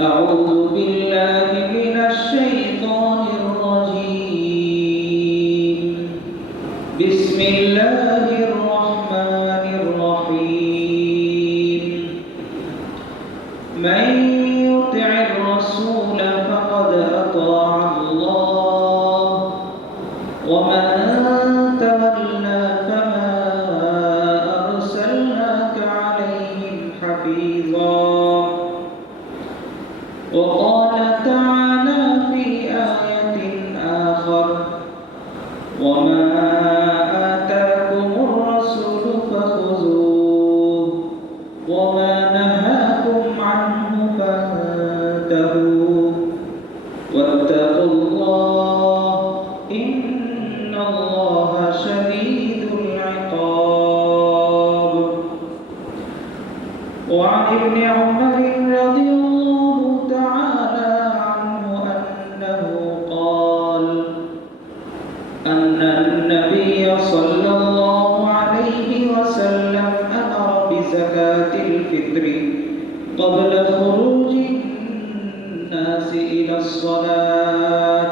أعوذ بالله من الشيطان الرجيم. بسم الله الرحمن الرحيم. من يطع الرسول فقد أطاع الله ومن تولى فما أرسلناك عليهم حفيظا. وقال تعالى في آية آخر: وما آتاكم الرسول فخذوه وما نهاكم عنه فانتهوا واتقوا الله إن الله شديد العقاب. وعن ابن عمر رضي الله تعالى عنه أنه قال: أن النبي صلى الله عليه وسلم أمر بزكاة الفطر قبل خروج الناس إلى الصلاة،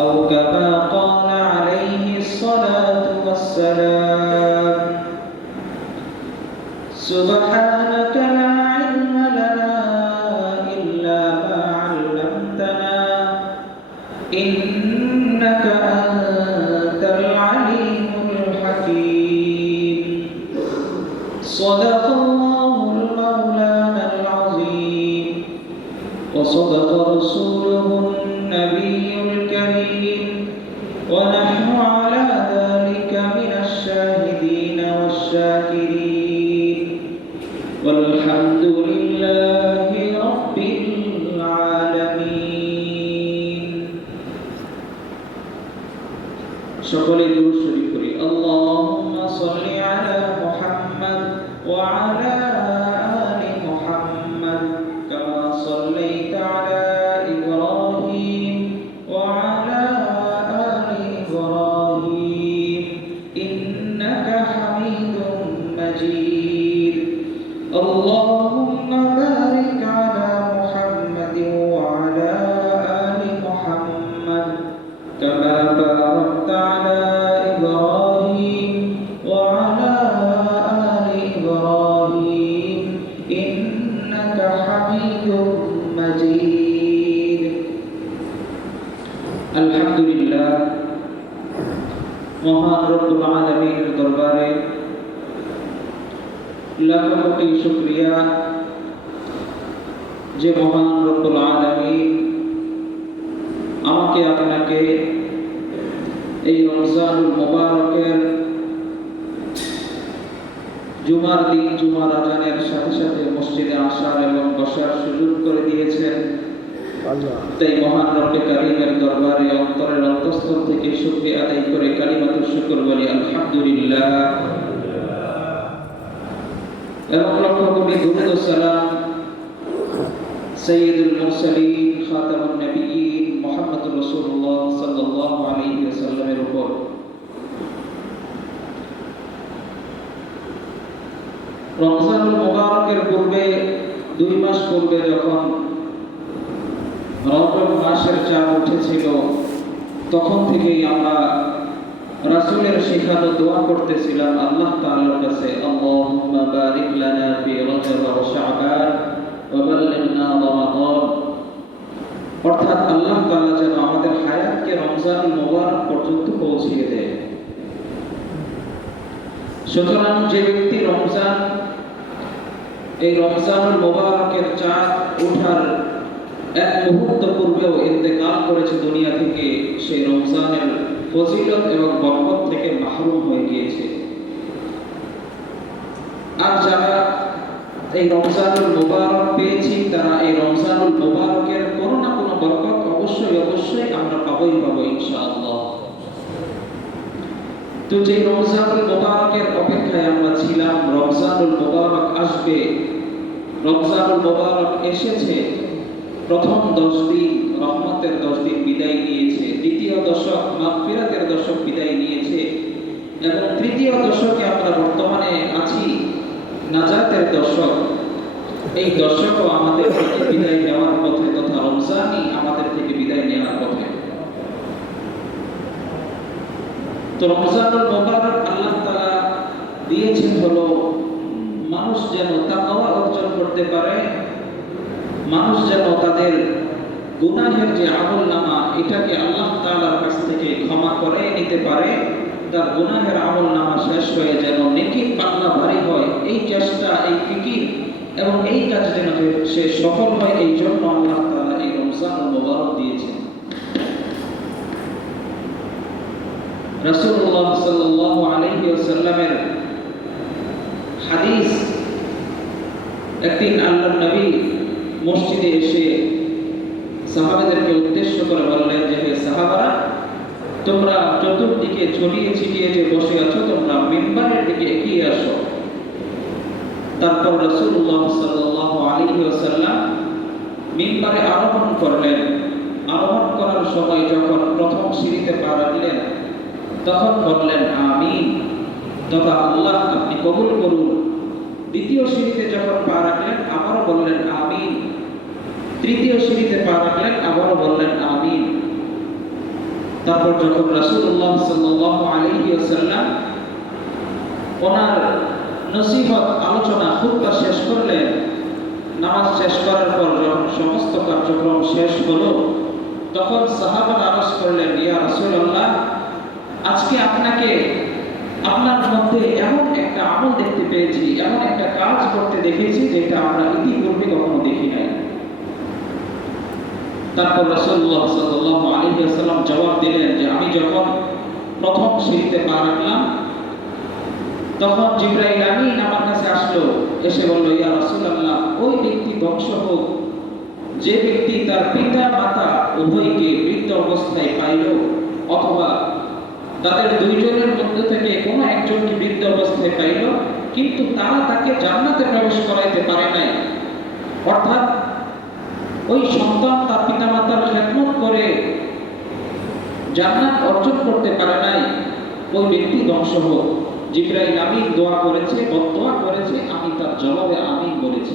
أو كما قال عليه الصلاة والسلام: سبحانك لا علم لنا إلا ما علمتنا إنك أنت العليم الحكيم. صدق الله المولانا العظيم وصدق رسوله النبي الكريم، ونحن على ذلك من الشاهدين والشاكرين، والحمد لله رب العالمين. সকলে দুরূদ শরীফ করি। আল্লাহুম্মা সাল্লি আলা মুহাম্মাদ ওয়া আলা আলি মুহাম্মাদ কামা সাল্লাইতা আলা ইব্রাহিম ওয়া আলা আলি ইব্রাহিম ইন্নাকা হামিদুম মাজিদ। আল্লাহুম্মা বারিক আলা মুহাম্মাদ ওয়া আলা আলি মুহাম্মাদ কামা বারাকতা আলা ইব্রাহিম ওয়া আলা আলি ইব্রাহিম ইন্নাকা হামিদুম মাজিদ। আলহামদুলিল্লাহ, মহান রব্বুল আলামিনের দরবারে লাখো কোটি শুকরিয়া যে মহান রব্বুল আলামিন আমাকে আপনাকে এই রমজানুল মুবারকের জুমার দিন জুমার আজানের সাথে সাথে মসজিদে আসার এবং বসার সুযোগ করে দিয়েছেন। তাই মহান রব্বে কারীমের দরবারে অন্তরের অন্তঃস্থল থেকে শুকরিয়া আদায় করে কালিমাতুশ শুকর বলি আলহামদুলিল্লাহ। এবং লক্ষ কোটি দুরূদ ও সালাম সাইয়্যিদুল মুরসালিন খাতামুন নবিয়্যিন মুহাম্মদুর রাসূলুল্লাহ সাল্লাল্লাহু আলাইহি ওয়াসাল্লামের উপর। রমজানুল মুবারকের পূর্বে 2 মাস পূর্বে যখন রমজান মাসের চাঁদ উঠেছিল, তখন থেকেই আমরা রাসূলের শেখানো দোয়া করতেছিলাম আল্লাহ তাআলার কাছে, আল্লাহুম্মা বারিক লানা ফি রজব ওয়া শাবান ওয়া বাল্লিগনা রমাদান। অর্থাৎ আল্লাহ তাআলা যেন আমাদের হায়াতকে রমজানুল মুবারক পর্যন্ত পৌঁছিয়ে দেয়। সুতরাং যে ব্যক্তি এই রমজানুল মুবারকের চাঁদ ওঠার এক মুহূর্ত পূর্বেও ইন্তেকাল করেছে দুনিয়া থেকে, সেই রমজানের ফজিলত এবং বরকত থেকে মাহরুম হয়ে গিয়েছে। আর যারা এই রমজানুল মুবারক পেয়েছি, তারা এই রমজানুল মুবারকের কোনো না কোনো বরকত অবশ্যই আমরা পাবই ইনশাআল্লাহ। তো যে রমজানুল মুবারকের অপেক্ষায় আমরা ছিলাম, রমজানুল মুবারক আসবে, রমজানুল মুবারক এসেছে। প্রথম 10 দিন রহমতের 10 দিন বিদায় নিয়েছে, দ্বিতীয় দশক মাগফিরাতের দশক বিদায় নিয়েছে, এবং তৃতীয় দশকে আমরা বর্তমানে আছি নাজাতের দশক। এই দশকও আমাদের বিদায় তো রমজানুল মুবারক আল্লাহ তাআলা দিয়েছেন হলো মানুষ যেন তাকওয়া অর্জন করতে পারে, মানুষ যেন তাদের গুনাহের যে আমলনামা এটাকে আল্লাহ তাআলার কাছ থেকে ক্ষমা করে নিতে পারে, তার গুনাহের আমলনামা শেষ হয়ে যেন নেকির পাল্লা ভারী হয়, এই চেষ্টা, এই ফিকির এবং এই কাজ যেন সে সফল হয়, এই জন্য আল্লাহ তাআলা এই রমজানুল মুবারক দিয়েছেন। রাসূলুল্লাহ সাল্লাল্লাহু আলাইহি ওয়াসাল্লামের হাদিস, একদিন আল্লাহর নবী মসজিদে এসে সাহাবাদেরকে উদ্দেশ্য করে বললেন যে হে সাহাবারা, তোমরা চতুর্দিকে ছড়িয়ে ছিটিয়ে যে বসে আছো, তোমরা মিম্বারের দিকে এগিয়ে আসো। তারপর রাসূলুল্লাহ সাল্লাল্লাহু আলাইহি ওয়াসাল্লাম মিম্বারে আরোহণ করলেন। আরোহণ করার সময় যখন প্রথম সিঁড়িতে পা রাখলেন তখন বললেন আমিন, তথা আল্লাহ আপনি কবুল করুন। দ্বিতীয় সিঁড়িতে যখন পা রাখলেন আবারও বললেন আমিন। তৃতীয় সিঁড়িতে পা রাখলেন আবারও বললেন আমিন। তারপর যখন রাসূলুল্লাহ সাল্লাল্লাহু আলাইহি ওয়াসাল্লাম ওনার নসিহত আলোচনা খুতবা শেষ করলেন, নামাজ শেষ করার পর যখন সমস্ত কার্যক্রম শেষ হলো তখন সাহাবারা আরজ করলেন, ইয়া রাসূলুল্লাহ, আজকে আপনাকে আপনার মধ্যে এমন একটা আমল দেখতে পেয়েছি, এমন একটা কাজ করতে দেখেছি যেটা আমরা ইতিপূর্বে কখনো দেখি নাই। তারপর রাসূলুল্লাহ সাল্লাল্লাহু আলাইহি ওয়াসাল্লাম জবাব দিলেন যে আমি যখন প্রথম সিঁড়িতে পা রাখলাম তখন জিবরাইল আমিন আমার কাছে আসলো, এসে বলল, ইয়া রাসূলুল্লাহ, ওই ব্যক্তি ধ্বংস হোক যে ব্যক্তি তার পিতা মাতা উভয়কে বৃদ্ধ অবস্থায় পাইল, অথবা তাদের দুইজনের মধ্যে থেকে কোনো একজনকে বৃদ্ধ অবস্থায় পাইল কিন্তু তারা তাকে জান্নাতে প্রবেশ করাইতে পারে নাই, অর্থাৎ ওই সন্তান তার পিতামাতার খেদমত করে জান্নাত অর্জন করতে পারে নাই, ওই ব্যক্তি ধ্বংস হোক। জিবরাইল আমিন দোয়া করেছে, বদদোয়া করেছে, আমি তার জবাবে আমিন বলেছি।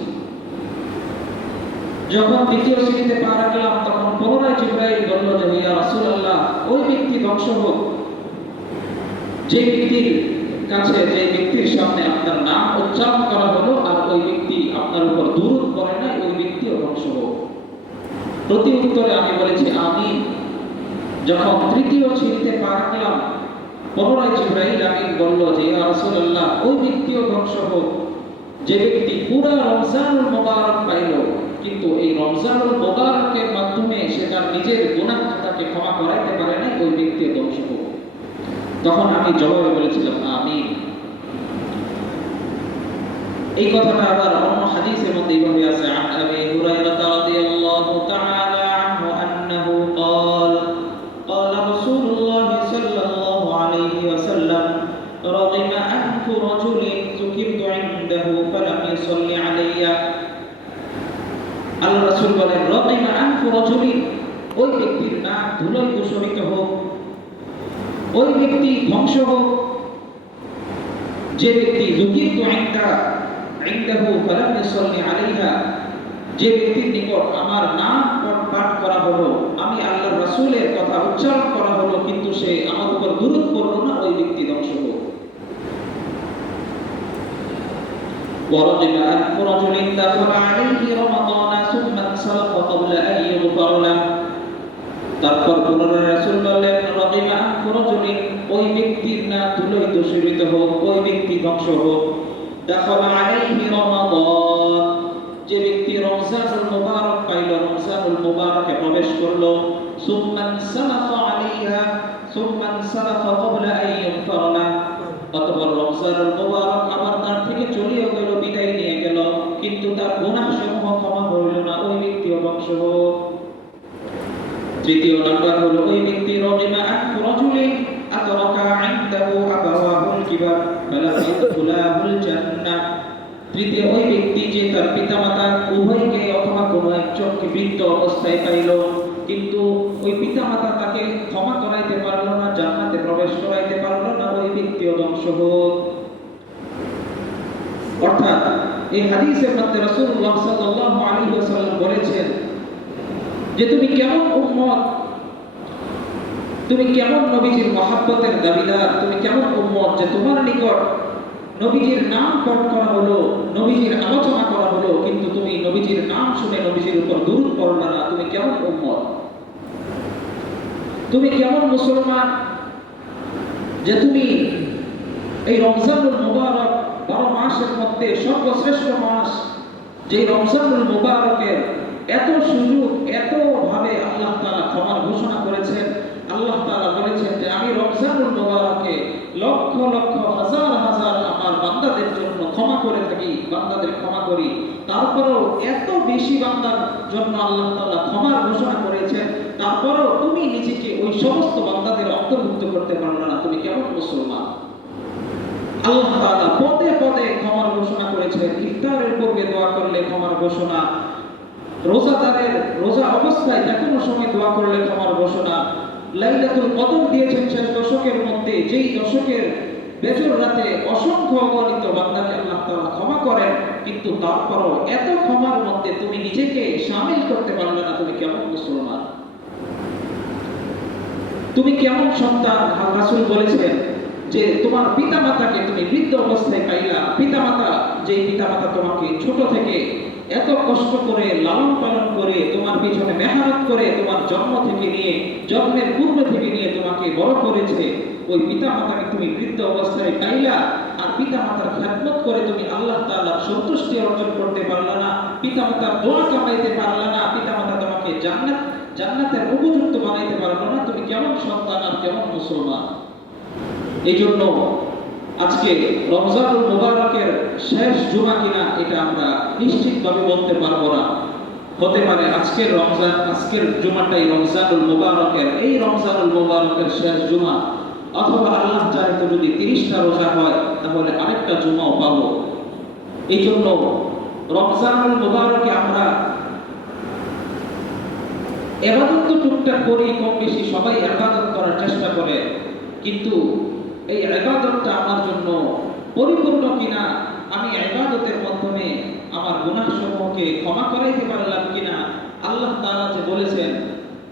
যখন দ্বিতীয় সিঁড়িতে পা রাখলাম তখন পুনরায় জিবরাইল বলল যে ইয়া রাসূলুল্লাহ, ওই ব্যক্তি ধ্বংস হোক যে ব্যক্তির কাছে, যে ব্যক্তির সামনে আপনার নাম উচ্চারণ করা হলো আর ওই ব্যক্তি আপনার উপর দুরূদ পড়ে নাই, ওই ব্যক্তিও ধ্বংস হোক। প্রতি উত্তরে আমি বলেছি আমিন। যখন তৃতীয় সিঁড়িতে পা রাখলাম পুনরায় জিবরাইল আমিন বলল যে ইয়া রাসূলুল্লাহ, ওই ব্যক্তিও ধ্বংস হোক যে ব্যক্তি পুরো রমজানুল মুবারক পাইল কিন্তু এই রমজানুল মুবারকের মাধ্যমে সে তার নিজের গুনাহ খাতাকে ক্ষমা করাইতে পারে না, ওই ব্যক্তিও ধ্বংস হোক। তখন আমি জবাবে বলেছিলাম আমিন। এই কথাটা আবার অন্য হাদিসের মধ্যে এইভাবে আছে, আন আবি হুরায়রা রাদিয়াল্লাহু তাআলা আনহু আন্নাহু قال قال رسول الله صلى الله عليه وسلم رغم أنف رجل ذكرت عنده فلم يصل علي। আল্লাহ রাসূল বলেন, রগিমা আনফু রাজুলিন, ওই ব্যক্তির নাক ধুলোয় দূষিত হোক, ওই ব্যক্তি ধ্বংস হোক যে ব্যক্তি যুকিরতু ইনদাহু ফালাম ইয়াসাল্লি আলাইহা, যে ব্যক্তির নিকট আমার নাম পাঠ করা হলো, আমি আল্লাহর রাসূলের কথা উচ্চারণ করা হলো কিন্তু সে আমার উপর দুরূদ পড়ল না, ওই ব্যক্তি ধ্বংস হোক। ورجم أنف رجل دخل عليه رمضان ثم انسلخ قبل أن يغفر له। তারপর পুনরায় রাসূল বললেন, রগিমা আনফু রাজুলিন, ওই ব্যক্তির নাক ধুলোয় দূষিত হোক, ওই ব্যক্তি ধ্বংস হোক। দাখালা আলাইহি রমাদান, যে ব্যক্তি রমজানুল মুবারক পাইল, রমজানুল মুবারকে প্রবেশ করলো, সুম্মা সালাফা আলাইহা সুম্মা সালাফা ক্বাবলা আন ইগফার লাহু, অতঃপর রমজানুল মুবারক আবার তার থেকে চলিয়ে গেল, বিদায় নিয়ে গেল কিন্তু তার গুনাহ সমূহ ক্ষমা হইল না, ওই ব্যক্তিও ধ্বংস হোক। তৃতীয় নাম্বার হলো ওই ব্যক্তি রগিমা আনফু রাজুলিন আদরাকা ইনদাহু আবাওয়াহুল কিবার ফালাম ইয়াদখুলাহুল জান্নাহ। তৃতীয় ওই ব্যক্তি যে তার পিতামাতা উভয়কে অথবা কোনো একজনকে বৃদ্ধ অবস্থায় পাইল কিন্তু ওই পিতামাতা তাকে ক্ষমা করাইতে পারল না, জান্নাতে প্রবেশ করাইতে পারল না, ওই ব্যক্তিও ধ্বংস হোক। অর্থাৎ এই হাদিসের মধ্যে রাসূলুল্লাহ সাল্লাল্লাহু আলাইহি ওয়াসাল্লাম বলেছেন যে তুমি কেমন উম্মত তুমি কেমন নবীজির মহাব্বতের দাবিদার, তুমি কেমন উম্মত যে তোমার নিকট নবীজির নাম পাঠ করা হলো, নবীজির আলোচনা করা হলো, কিন্তু তুমি নবীজির নাম শুনে নবীজির উপর দুরূদ পড়লা না। তুমি কেমন উম্মত, তুমি কেমন মুসলমান যে তুমি এই রমজানুল মুবারক 12 মাসের মধ্যে সর্বশ্রেষ্ঠ মাস, যে রমজানুল মুবারকের এত সুযোগ, এত ভাবে আল্লাহ তাআলা ক্ষমার ঘোষণা করেছেন। আল্লাহ তাআলা বলেছেন যে আমি রমজানুল মুবারকে লক্ষ লক্ষ হাজার হাজার আমার বান্দাদের জন্য ক্ষমা করে থাকি, বান্দাদের ক্ষমা করি। তারপরেও এত বেশি বান্দার জন্য আল্লাহ তাআলা ক্ষমার ঘোষণা করেছেন, তারপরেও তুমি নিজেকে ওই সমস্ত বান্দাদের অন্তর্ভুক্ত করতে পারলে না। তুমি কেমন মুসলমান? আল্লাহ তাআলা পদে পদে ক্ষমার ঘোষণা করেছেন। ইফতারের পূর্বে দোয়া করলে ক্ষমার ঘোষণা, রোজাদারের রোজা অবস্থায় যে কোনো সময় দোয়া করলে ক্ষমার ঘোষণা, লাইলাতুল কদর দিয়েছেন শেষ দশকের মধ্যে, যেই দশকের বেজর রাতে অসংখ্য অগণিত বান্দাকে আল্লাহ তাআলা ক্ষমা করেন। কিন্তু তারপরও এত ক্ষমার মধ্যে তুমি নিজেকে শামিল করতে পারলে না। তুমি কেমন মুসলমান? তুমি কেমন সন্তান? রাসূল বলেছেন যে তোমার পিতামাতাকে তুমি বৃদ্ধ অবস্থায় পাইলা। পিতামাতা, যেই পিতামাতা তোমাকে ছোট থেকে এত কষ্ট করে লালন পালন করে, তোমার পিছনে মেহনত করে, তোমার জন্ম থেকে নিয়ে, জন্মের পূর্ব থেকে নিয়ে তোমাকে বড় করেছে, ওই পিতামাতাকে তুমি বৃদ্ধ অবস্থায় পাইলা। আর পিতামাতার খেদমত করে তুমি আল্লাহ তাআলার সন্তুষ্টি অর্জন করতে পারলা না, পিতামাতার দোয়া কামাইতে পারলা না, পিতামাতা তোমাকে জান্নাতের উপযুক্ত বানাইতে পারলো না। তুমি কেমন সন্তান আর কেমন মুসলমান? এই জন্য আজকে রমজানুল মুবারকের শেষ জুমা কিনা এটা আমরা নিশ্চিতভাবে বলতে পারবো না। হতে পারে আজকের জুমাটাই রমজানুল মুবারকের, এই রমজানুল মুবারকের শেষ জুমা, অথবা আল্লাহ চায় তো যদি 30টা রোজা হয় তাহলে আরেকটা জুমাও পাবো। এই জন্য রমজানুল মুবারকে আমরা ইবাদত তো টুকটাক করি, কম বেশি সবাই ইবাদত করার চেষ্টা করে, কিন্তু এই ইবাদতটা আমার জন্য পরিপূর্ণ কিনা, আমি ইবাদতের মাধ্যমে আমার গুনাহসমূহকে ক্ষমা করাইতে পারলাম কিনা। আল্লাহ তাআলা যে বলেছেন,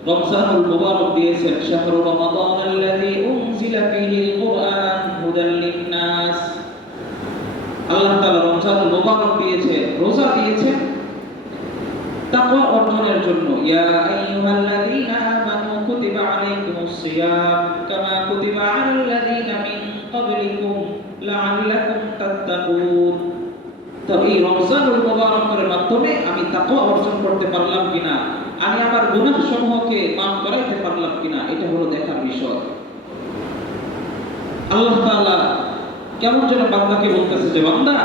রমজানুল মুবারক দিয়েছেন, শাহরু রমাদানাল্লাযী উনজিলা ফীহিল কুরআন হুদাল লিন-নাস। আল্লাহ তাআলা রমজানুল মুবারক দিয়েছেন, রোজা দিয়েছেন তাকওয়া অর্জনের জন্য। ইয়া আইয়ুহাল্লাযীনা আমানু কুতিবা আলাইকুমুস সিয়াম কামা কুতিবা আলাল্লাযীনা মিন ক্বাবলিকুম লাআল্লাকুম তাত্তাকুন। তো এই রমজানুল মুবারকের মাধ্যমে আমি তাকওয়া অর্জন করতে পারলাম কিনা, আমি আমার গুনাহসমূহকে মাফ করাইতে পারলাম কিনা, এটা হলো দেখার বিষয়। আল্লাহ তাআলা কেমন যেন বান্দাকে বলতেছে যে বান্দা,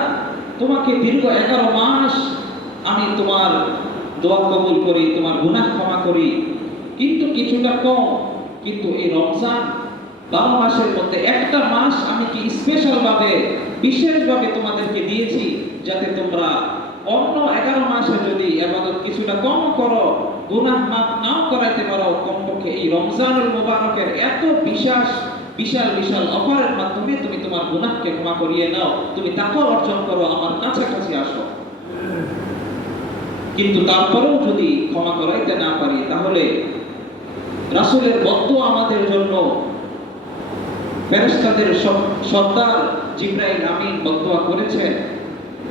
তোমাকে দীর্ঘ 11 মাস আমি তোমার দোয়া কবুল করি, তোমার গুনাহ ক্ষমা করি, কিন্তু কিছুটা কম। কিন্তু এই রমজান 12 মাসের মধ্যে একটা মাস আমি কি স্পেশাল ভাবে, বিশেষভাবে তোমাদেরকে দিয়েছি, যাতে তোমরা অন্য 11 মাসে যদি ইবাদত কিছুটা কম করো, গুনাহ মাফ নাও করাইতে পারো, কমপক্ষে এই রমজানুল মুবারকের এত বিশাল বিশাল অফারের মাধ্যমে তুমি তোমার গুনাহকে ক্ষমা করিয়ে নাও, তুমি তাকওয়া অর্জন করো, আমার কাছাকাছি আসো। কিন্তু তারপরেও যদি ক্ষমা করাইতে না পারি, তাহলে রাসূলের বদদুয়া আমাদের জন্য, ফেরেশতাদের সর্দার জিবরাইল আমিন বদদুয়া করেছেন।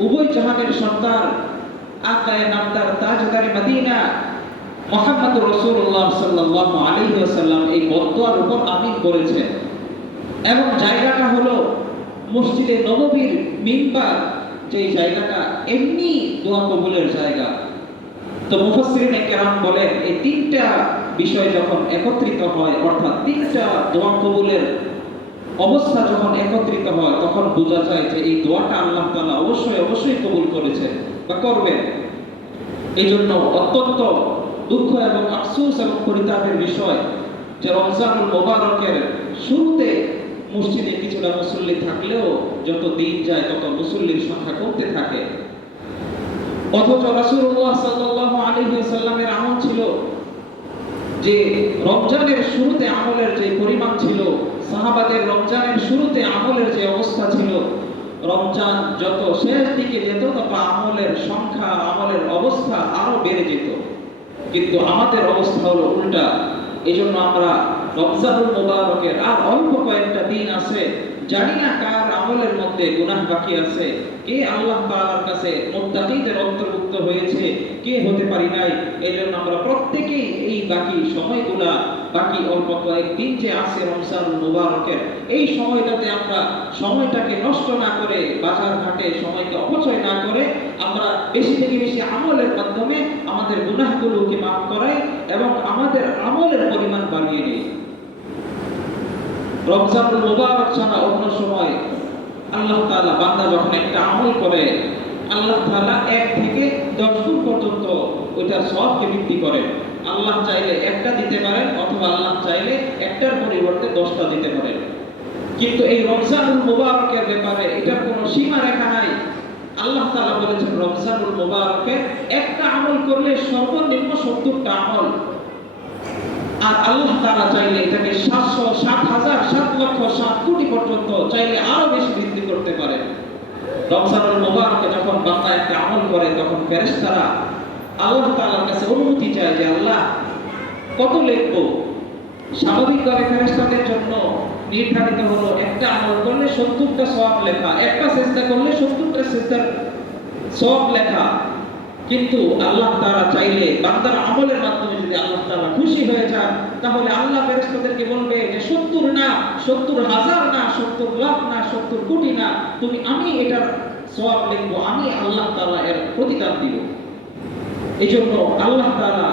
উভয় জাহানের সর্দার, আকায়ে নামদার, তাজদারে মদিনা মুহাম্মদুর রাসূলুল্লাহ সাল্লাল্লাহু আলাইহি ওয়াসাল্লাম এই বদদুয়ার উপর আমিন করেছেন। এবং জায়গাটা হলো মসজিদে নববীর মিম্বার, যেই জায়গাটা এমনি দোয়া কবুলের জায়গা। তো মুফাসসিরিনে কেরাম বলেন, এই তিনটা বিষয় যখন একত্রিত হয়, অর্থাৎ তিনটা দোয়া কবুলের অবস্থা যখন একত্রিত হয়, তখন বোঝা যায় যে এই দোয়াটা আল্লাহ তাআলা অবশ্যই কবুল করেছেন বা করবেন। এই জন্য অত্যন্ত দুঃখ এবং আফসোস এবং পরিতাপের বিষয় যে রমজানুল মুবারকের শুরুতে মসজিদে কিছুটা মুসল্লি থাকলেও যত দিন যায় তত মুসল্লির সংখ্যা কমতে থাকে। অথচ রাসূলুল্লাহ সাল্লাল্লাহু আলাইহি ওয়াসাল্লামের আমল ছিল যে রমজানের শুরুতে আমলের যে পরিমাণ ছিল, সাহাবাদের রমজানের শুরুতে আমলের যে অবস্থা ছিল, রমজান যত শেষ দিকে যেত তত আমলের সংখ্যা, আমলের অবস্থা আরো বেড়ে যেত। কিন্তু আমাদের অবস্থা হলো উল্টা। এই জন্য আমরা রমজানুল মুবারকের আর অল্প কয়েকটা দিন আছে। জানি না কার আমলের মধ্যে গুনাহ বাকি আছে, কে আল্লাহ তাআলার কাছে মুত্তাকিদের অন্তর্ভুক্ত হয়েছে, কে হতে পারি নাই। এজন্য আমরা প্রত্যেকেই এই বাকি সময়গুলা, বাকি অল্প কয়েকদিন যে আছে রমজানুল মুবারকের, এই সময়টাতে আমরা সময়টাকে নষ্ট না করে, বাজার ঘাটে সময়কে অপচয় না করে, আমরা বেশি থেকে বেশি আমলের মাধ্যমে আমাদের গুনাহগুলোকে মাফ করাই এবং আমাদের আমলের পরিমাণ বাড়িয়ে নিই। রমজানুল মুবারক ছাড়া অন্য সময় আল্লাহ তাআলা বান্দা যখন একটা আমল করে, আল্লাহ তাআলা 1 থেকে 10 গুণ পর্যন্ত ওইটার সওয়াবকে বৃদ্ধি করেন। আল্লাহ চাইলে একটা দিতে পারেন, অথবা আল্লাহ চাইলে একটার পরিবর্তে 10টা দিতে পারেন। কিন্তু এই রমজানুল মুবারকের ব্যাপারে এটার কোনো সীমা রেখা নাই। আল্লাহ তাআলা বলেছেন রমজানুল মুবারকে একটা আমল করলে সর্বনিম্ন 70টা আমল, আর আল্লাহ তাআলা চাইলে এটাকে 700, 7,000, 7 লক্ষ, 7 কোটি পর্যন্ত চাইলে আরো বেশি বৃদ্ধি করতে পারে। রমজানুল মুবারকে যখন বান্দা একটা আমল করে, তখন ফেরেশতারা আল্লাহ তাআলার কাছে অনুমতি চায় যে আল্লাহ কত লিখবো। স্বাভাবিকভাবে ফেরেশতাদের জন্য নির্ধারিত হলো একটা আমল করলে 70টা সওয়াব লেখা, একটা সিজদা করলে 70টা সিজদার সওয়াব লেখা। কিন্তু আল্লাহ তাআলা চাইলে বান্দার আমলের মাধ্যমে যদি আল্লাহ তাআলা খুশি হয়ে যান, তাহলে আল্লাহ ফেরেশতাদেরকে বলবে যে 70 না, 70,000 না, 70 লাখ না, 70 কোটি না, আমি এটার সওয়াব লিখবো, আমি আল্লাহ তাআলা এর প্রতিদান দিব। এইজন্য আল্লাহ তাআলা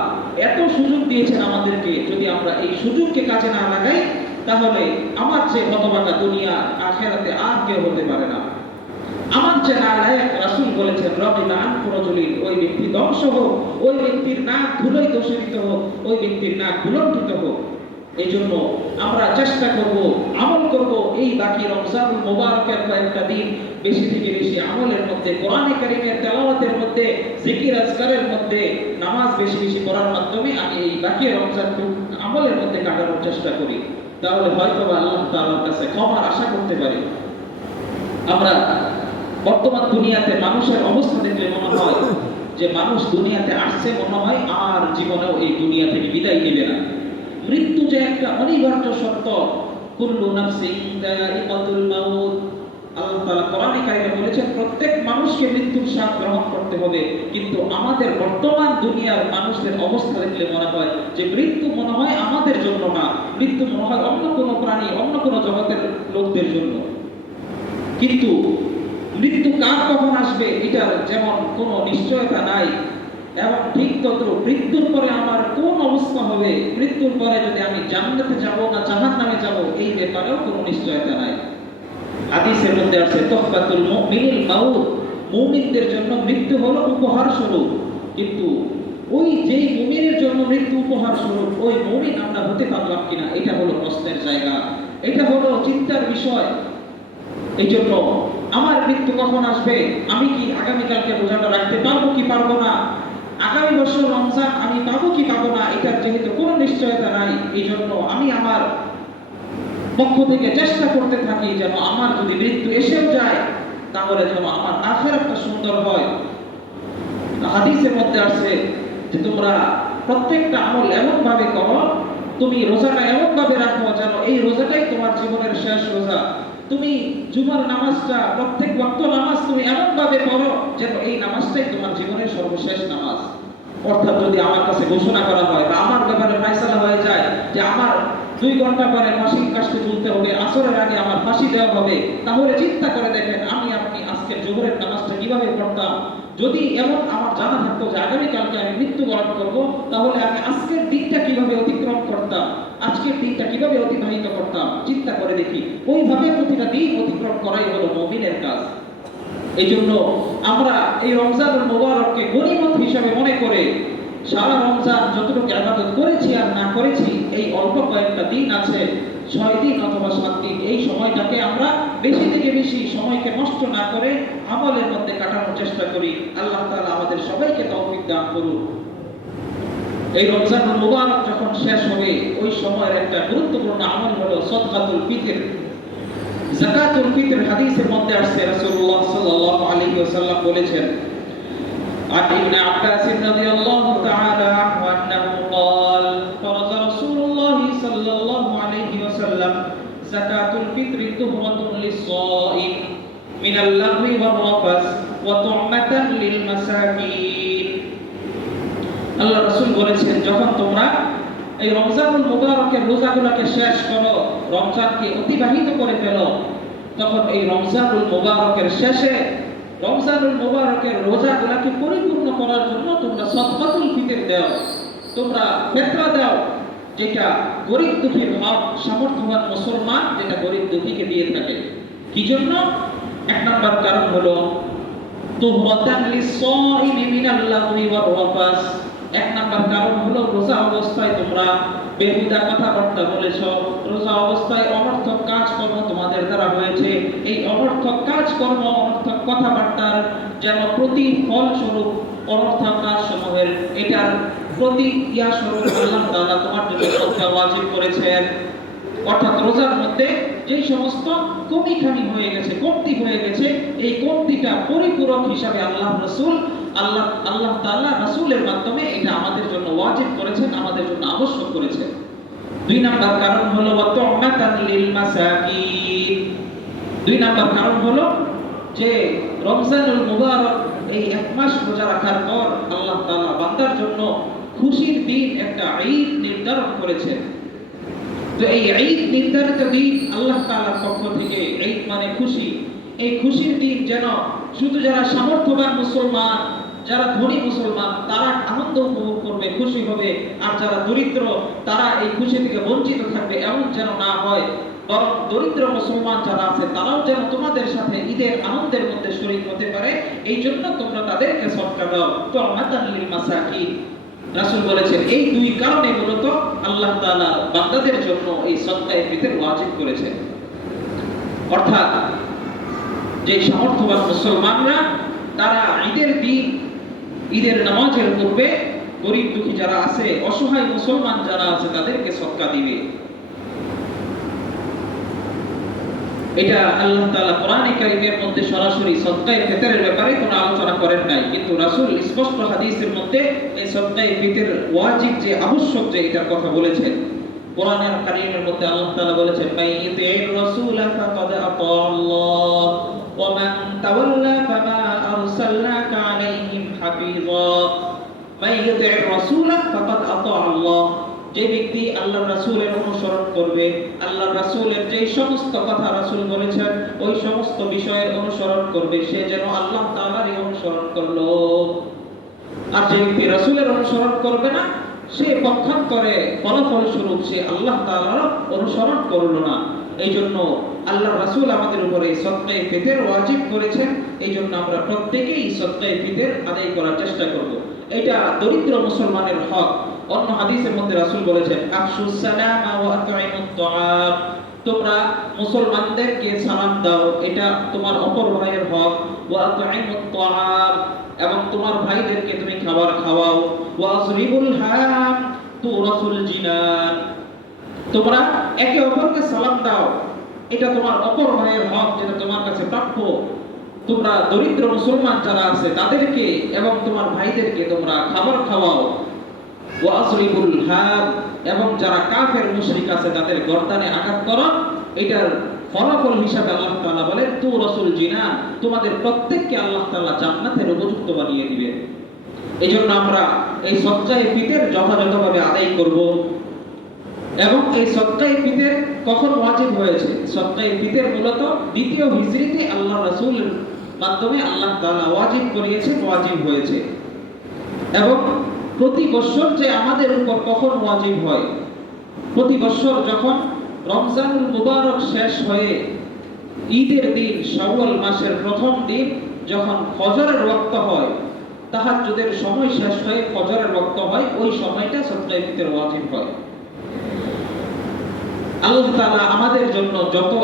এত সুযোগ দিয়েছেন আমাদেরকে, যদি আমরা এই সুযোগকে কাজে না লাগাই, তাহলে আমার যে হতভাগা দুনিয়া আখিরাতে আর কেউ হতে পারে না। আমার যে নালায়েক, রাসূল বলেছেন রবিনা আনফুরজুলিন, ওই ব্যক্তি ধ্বংস হোক, ওই ব্যক্তির নাক ধুলোয় দূষিত হোক, ওই ব্যক্তির নাক ধুলণ্ঠিত হোক। এই জন্য আমরা চেষ্টা করব, আমল করব, এই বাকি রমজানুল মুবারকের কয়েকটা দিন বেশি থেকে বেশি আমলের মধ্যে, কোরআনে কারীমের তেলাওয়াতের মধ্যে, জিকির আজকারের মধ্যে, নামাজ বেশি বেশি পড়ার মাধ্যমে আমি এই বাকি রমজান আমলের মধ্যে কাটানোর চেষ্টা করি। তাহলে হয়তো আল্লাহ তাআলার কাছে ক্ষমার আশা করতে পারি। আমরা বর্তমান দুনিয়াতে মানুষের অবস্থা দেখলে মনে হয় যে মানুষ দুনিয়াতে আসছে, মনে হয় আর জীবনেও এই দুনিয়া থেকে বিদায় নেবে না। মৃত্যু যে একটা অনিবার্য সত্য, কুল্লু নাফসিন যায়িকাতুল মাউত। আল্লাহ তাআলা কোরআনে কারিমে বলেছেন প্রত্যেক মানুষকে মৃত্যুর স্বাদ গ্রহণ করতে হবে। কিন্তু আমাদের বর্তমান দুনিয়ার মানুষদের অবস্থা দেখলে মনে হয় যে মৃত্যু মনে হয় আমাদের জন্য না, মৃত্যু মনে হয় অন্য কোনো প্রাণী, অন্য কোনো জগতের লোকদের জন্য। কিন্তু মৃত্যু কার কখন আসবে এটার যেমন কোনো নিশ্চয়তা নাই, এবং ঠিক তদ্রূপ মৃত্যুর পরে আমার কোন অবস্থা হবে, মৃত্যুর পরে যদি আমি জান্নাতে যাব না জাহান্নামে যাব, এই ব্যাপারেও কোনো নিশ্চয়তা নাই। হাদিসের মধ্যে আছে তুহফাতুল মুমিনিল মাউত, মুমিনদের জন্য মৃত্যু হলো উপহার স্বরূপ। কিন্তু ওই যেই মুমিনের জন্য মৃত্যু উপহার স্বরূপ, ওই মুমিন আমরা হতে পারলাম কিনা, এটা হলো প্রশ্নের জায়গা, এটা হলো চিন্তার বিষয়। এই জন্য আমার মৃত্যু কখন আসবে, আমি কি আগামীকালকে রোজাটা রাখতে পারবো কি পারবো না, আগামী বছর রমজান আমি পাবো কি পাবো না, এটার যেহেতু কোনো নিশ্চয়তা নাই, এই জন্য আমি আমার পক্ষ থেকে চেষ্টা করতে থাকি যেন আমার যদি মৃত্যু এসেও যায়, তাহলে যেন আমার আখিরাতটা সুন্দর হয়। হাদিসের মধ্যে আছে যে তোমরা প্রত্যেকটা আমল এমন ভাবে করো, তুমি রোজাটা এমন ভাবে রাখো যেন এই রোজাটাই তোমার জীবনের শেষ রোজা। তুমি জুমার নামাজটা, প্রত্যেক ওয়াক্ত নামাজ তুমি এমন ভাবে পড়ো যেন এই নামাজটাই তোমার জীবনের সর্বশেষ নামাজ। অর্থাৎ যদি আমার কাছে ঘোষণা করা হয় বা আমার ব্যাপারে ফয়সালা হয়ে যায় যে আমার 2 ঘন্টা পরে ফাঁসির কাস্টে ঝুলতে হবে, আসরের আগে আমার ফাঁসি দেওয়া হবে, তাহলে চিন্তা করে দেখেন আপনি আজকের জোহরের নামাজটা কিভাবে পড়তাম। যদি এমন আমার জানা থাকতো যে আগামীকালকে আমি মৃত্যুবরণ করব, তাহলে আমি আজকের দিনটা কিভাবে অতিক্রম করতাম, আজকের দিনটা কিভাবে অতিবাহিত করতাম, চিন্তা করে দেখি। ওইভাবে প্রতিটা দিন অতিক্রম করাই হলো মুমিনের কাজ। এই জন্য আমরা এই রমজানুল মুবারককে গনিমত হিসাবে মনে করে সারা রমজান যতটুকু ইবাদত করেছি আর না করেছি, এই অল্প কয়েকটা দিন আছে, 6 দিন অথবা 7 দিন, এই সময়টাকে আমরা বেশি থেকে বেশি সময়কে নষ্ট না করে আমলের মধ্যে কাটানোর চেষ্টা করি। আল্লাহ তাআলা আমাদের সবাইকে তৌফিক দান করুন। এই রমজানুল মুবারক যখন শেষ হবে, ওই সময়ের একটা গুরুত্বপূর্ণ আমল হলো সাদকাতুল ফিতর, যাকাতুল ফিতর। হাদিসের মধ্যে আসছে রাসূলুল্লাহ সাল্লাল্লাহু আলাইহি ওয়াসাল্লাম বলেছেন, عن ابن عباس رضي الله تعالى عنه أنه قال فرض رسول الله صلى الله লিস-সাইম মিনাল লাগwi ওয়ার রাফাস ওয়া তু'মাতান লিল মাসাকিন। আল্লাহ রাসূল বলেছেন, যখন তোমরা এই রমজানুল মুবারকের রোজাগুলোকে শেষ করো, রমজানকে অতিবাহিত করে ফেলো, তখন এই রমজানুল মুবারকের শেষে রমজানুল মুবারকের রোজাগুলোকে পরিপূর্ণ করার জন্য তোমরা সাদকাতুল ফিতর দাও, তোমরা ফিতরা দাও, যেটা গরীব দুঃখীর হক। সামর্থ্যবান মুসলমান যেটা গরীব দুঃখীকে দিয়ে থাকে। কি জন্য? এক নাম্বার কারণ হলো তুহরাতান লিস-সাইম মিনাল লাগwi ওয়ার রাফাস। এক নাম্বার কারণ হলো রোজা অবস্থায় তোমরা বেহুদা কথাবার্তা বলেছো, রোজা অবস্থায় অনর্থক কাজকর্ম তোমাদের দ্বারা হয়েছে। এই অনর্থক কাজকর্ম, অনর্থক কথাবার্তার যেন প্রতিফল স্বরূপ অনর্থক কাজসমূহের এটার প্রতিক্রিয়া স্বরূপ আল্লাহ তাআলা তোমার জন্য সদকা ওয়াজিব করেছেন। অর্থাৎ রোজার মধ্যে যে সমস্ত কমিখানি হয়ে গেছে, কমতি হয়ে গেছে, এই কমতিটা পরিপূরক হিসাবে আল্লাহ তাআলা রাসূলের মাধ্যমে এটা আমাদের জন্য ওয়াজিব করেছেন, আমাদের জন্য আবশ্যক করেছেন। দুই নাম্বার কারণ হলো ওয়া তু'মাতান লিল মাসাকিন। দুই নাম্বার কারণ হলো যে রমজানুল মুবারক এই এক মাস রোজা রাখার পর আল্লাহ তাআলা বান্দার জন্য খুশির দিন একটা ঈদ নির্ধারণ করেছেন। তো এই ঈদ নির্ধারিত দিন আল্লাহ তাআলার পক্ষ থেকে, ঈদ মানে খুশি, এই খুশির দিন যেন শুধু যারা সামর্থ্যবান মুসলমান, যারা ধনী মুসলমান তারা আনন্দ উপভোগ করবে, খুশি হবে, আর যারা দরিদ্র তারা এই খুশি থেকে বঞ্চিত থাকবে, এমন যেন না হয়। বরং দরিদ্র মুসলমান যারা আছে তারাও যেন তোমাদের সাথে ঈদের আনন্দের মধ্যে শরীক হতে পারে, এই জন্য তোমরা তাদেরকে সদকা দাও। তো তু'মাতান লিল মাসাকিন। রাসূল বলেছেন এই দুই কারণে মূলত আল্লাহ তাআলা বান্দাদের জন্য এই সদকায়ে ফিতর ওয়াজিব করেছেন। অর্থাৎ যে সামর্থ্যবান মুসলমানরা তারা ঈদের দিন, ঈদের নামাজের পূর্বে গরীব দুঃখী যারা আছে, অসহায় মুসলমান যারা আছে তাদেরকে সদকা দিবে। এটা আল্লাহ তাআলা কোরআনে কারীমের মধ্যে সরাসরি সদকায়ে ফিতরের ব্যাপারে কোনো আলোচনা করেন নাই, কিন্তু রাসূল স্পষ্ট হাদিসের মধ্যে এই সদকায়ে ফিতর ওয়াজিব যে আবশ্যক যে এটার কথা বলেছেন। কোরআনের কারীমের মধ্যে আল্লাহ তাআলা বলেছেন মাইয়ুতি'র রাসূলা ফাকাদ আতাআল্লাহ ওয়া মান তাওয়াল্লা ফামা আরসালনাকা আলাইহিম হাফিযা। মাইয়ুতি'র রাসূলা ফাকাদ আতাআল্লাহ। যে ব্যক্তি আল্লাহর রাসূলের অনুসরণ করবে, আল্লাহর রাসূলের যে সমস্ত কথা রাসূল বলেছেন ওই সমস্ত বিষয়ের অনুসরণ করবে, সে যেন আল্লাহ তাআলারই অনুসরণ করলো। আর যে ব্যক্তি রাসূলের অনুসরণ করবে না, সে পক্ষান্তরে ফলাফল স্বরূপ সে আল্লাহ তাআলার অনুসরণ করলো না। এই জন্য আল্লাহর রাসূল আমাদের উপরে সদকায়ে ফিতর ওয়াজিব করেছেন। এই জন্য আমরা প্রত্যেকেই সদকায়ে ফিতর আদায় করার চেষ্টা করব। এটা দরিদ্র মুসলমানের হক। অন্য হাদিসের মধ্যে রাসূল বলেছেন আফশুস সালামা ওয়া আত'ইমুত তাআম। তোমরা মুসলমানদেরকে সালাম দাও, এটা তোমার অপর ভাইয়ের হক। ওয়া আত'ইমুত তাআম, এবং তোমার ভাইদেরকে তুমি খাবার খাওয়াও। ওয়া আসরিবুল হাম তুরাসুল জিনান, তোমরা একে অপরকে সালাম দাও, এটা তোমার অপর ভাইয়ের হক, যেটা তোমার কাছে প্রাপ্য। তোমরা দরিদ্র মুসলমান যারা আছে তাদেরকে এবং তোমার ভাইদেরকে তোমরা খাবার খাওয়াও। ওয়া আসরিবুল হাম, এবং যারা কাফের মুশরিক আছে তাদের গর্দানে আঘাত করো। এটার ফলাফল হিসাবে আল্লাহ তাআলা বলেন তুরাসুল জিনান, তোমাদের প্রত্যেককে আল্লাহ তাআলা জান্নাতের উপযুক্ত বানিয়ে দিবেন। এইজন্য আমরা এই সদকায়ে ফিতর যথাযথভাবে আদায় করব। এবং এই সদকায়ে ফিতর কখন ওয়াজিব হয়েছে? সদকায়ে ফিতর মূলত দ্বিতীয় হিজরিতে আল্লাহ রাসূলের মাধ্যমে আল্লাহ তাআলা ওয়াজিব করিয়েছেন, ওয়াজিব হয়েছে। এবং প্রতি বছর যে আমাদের উপর কখন ওয়াজিব হয়? প্রতি বছর যখন রমজানুল মুবারক শেষ হয়ে ঈদের দিন শাওয়াল মাসের প্রথম দিন যখন ফজরের ওয়াক্ত হয়, তাহাজ্জুদের সময় শেষ হয়ে ফজরের ওয়াক্ত হয়, ওই সময়টা সদকায়ে ফিতর ওয়াজিব হয়। আল্লাহ তাআলা আমাদের জন্য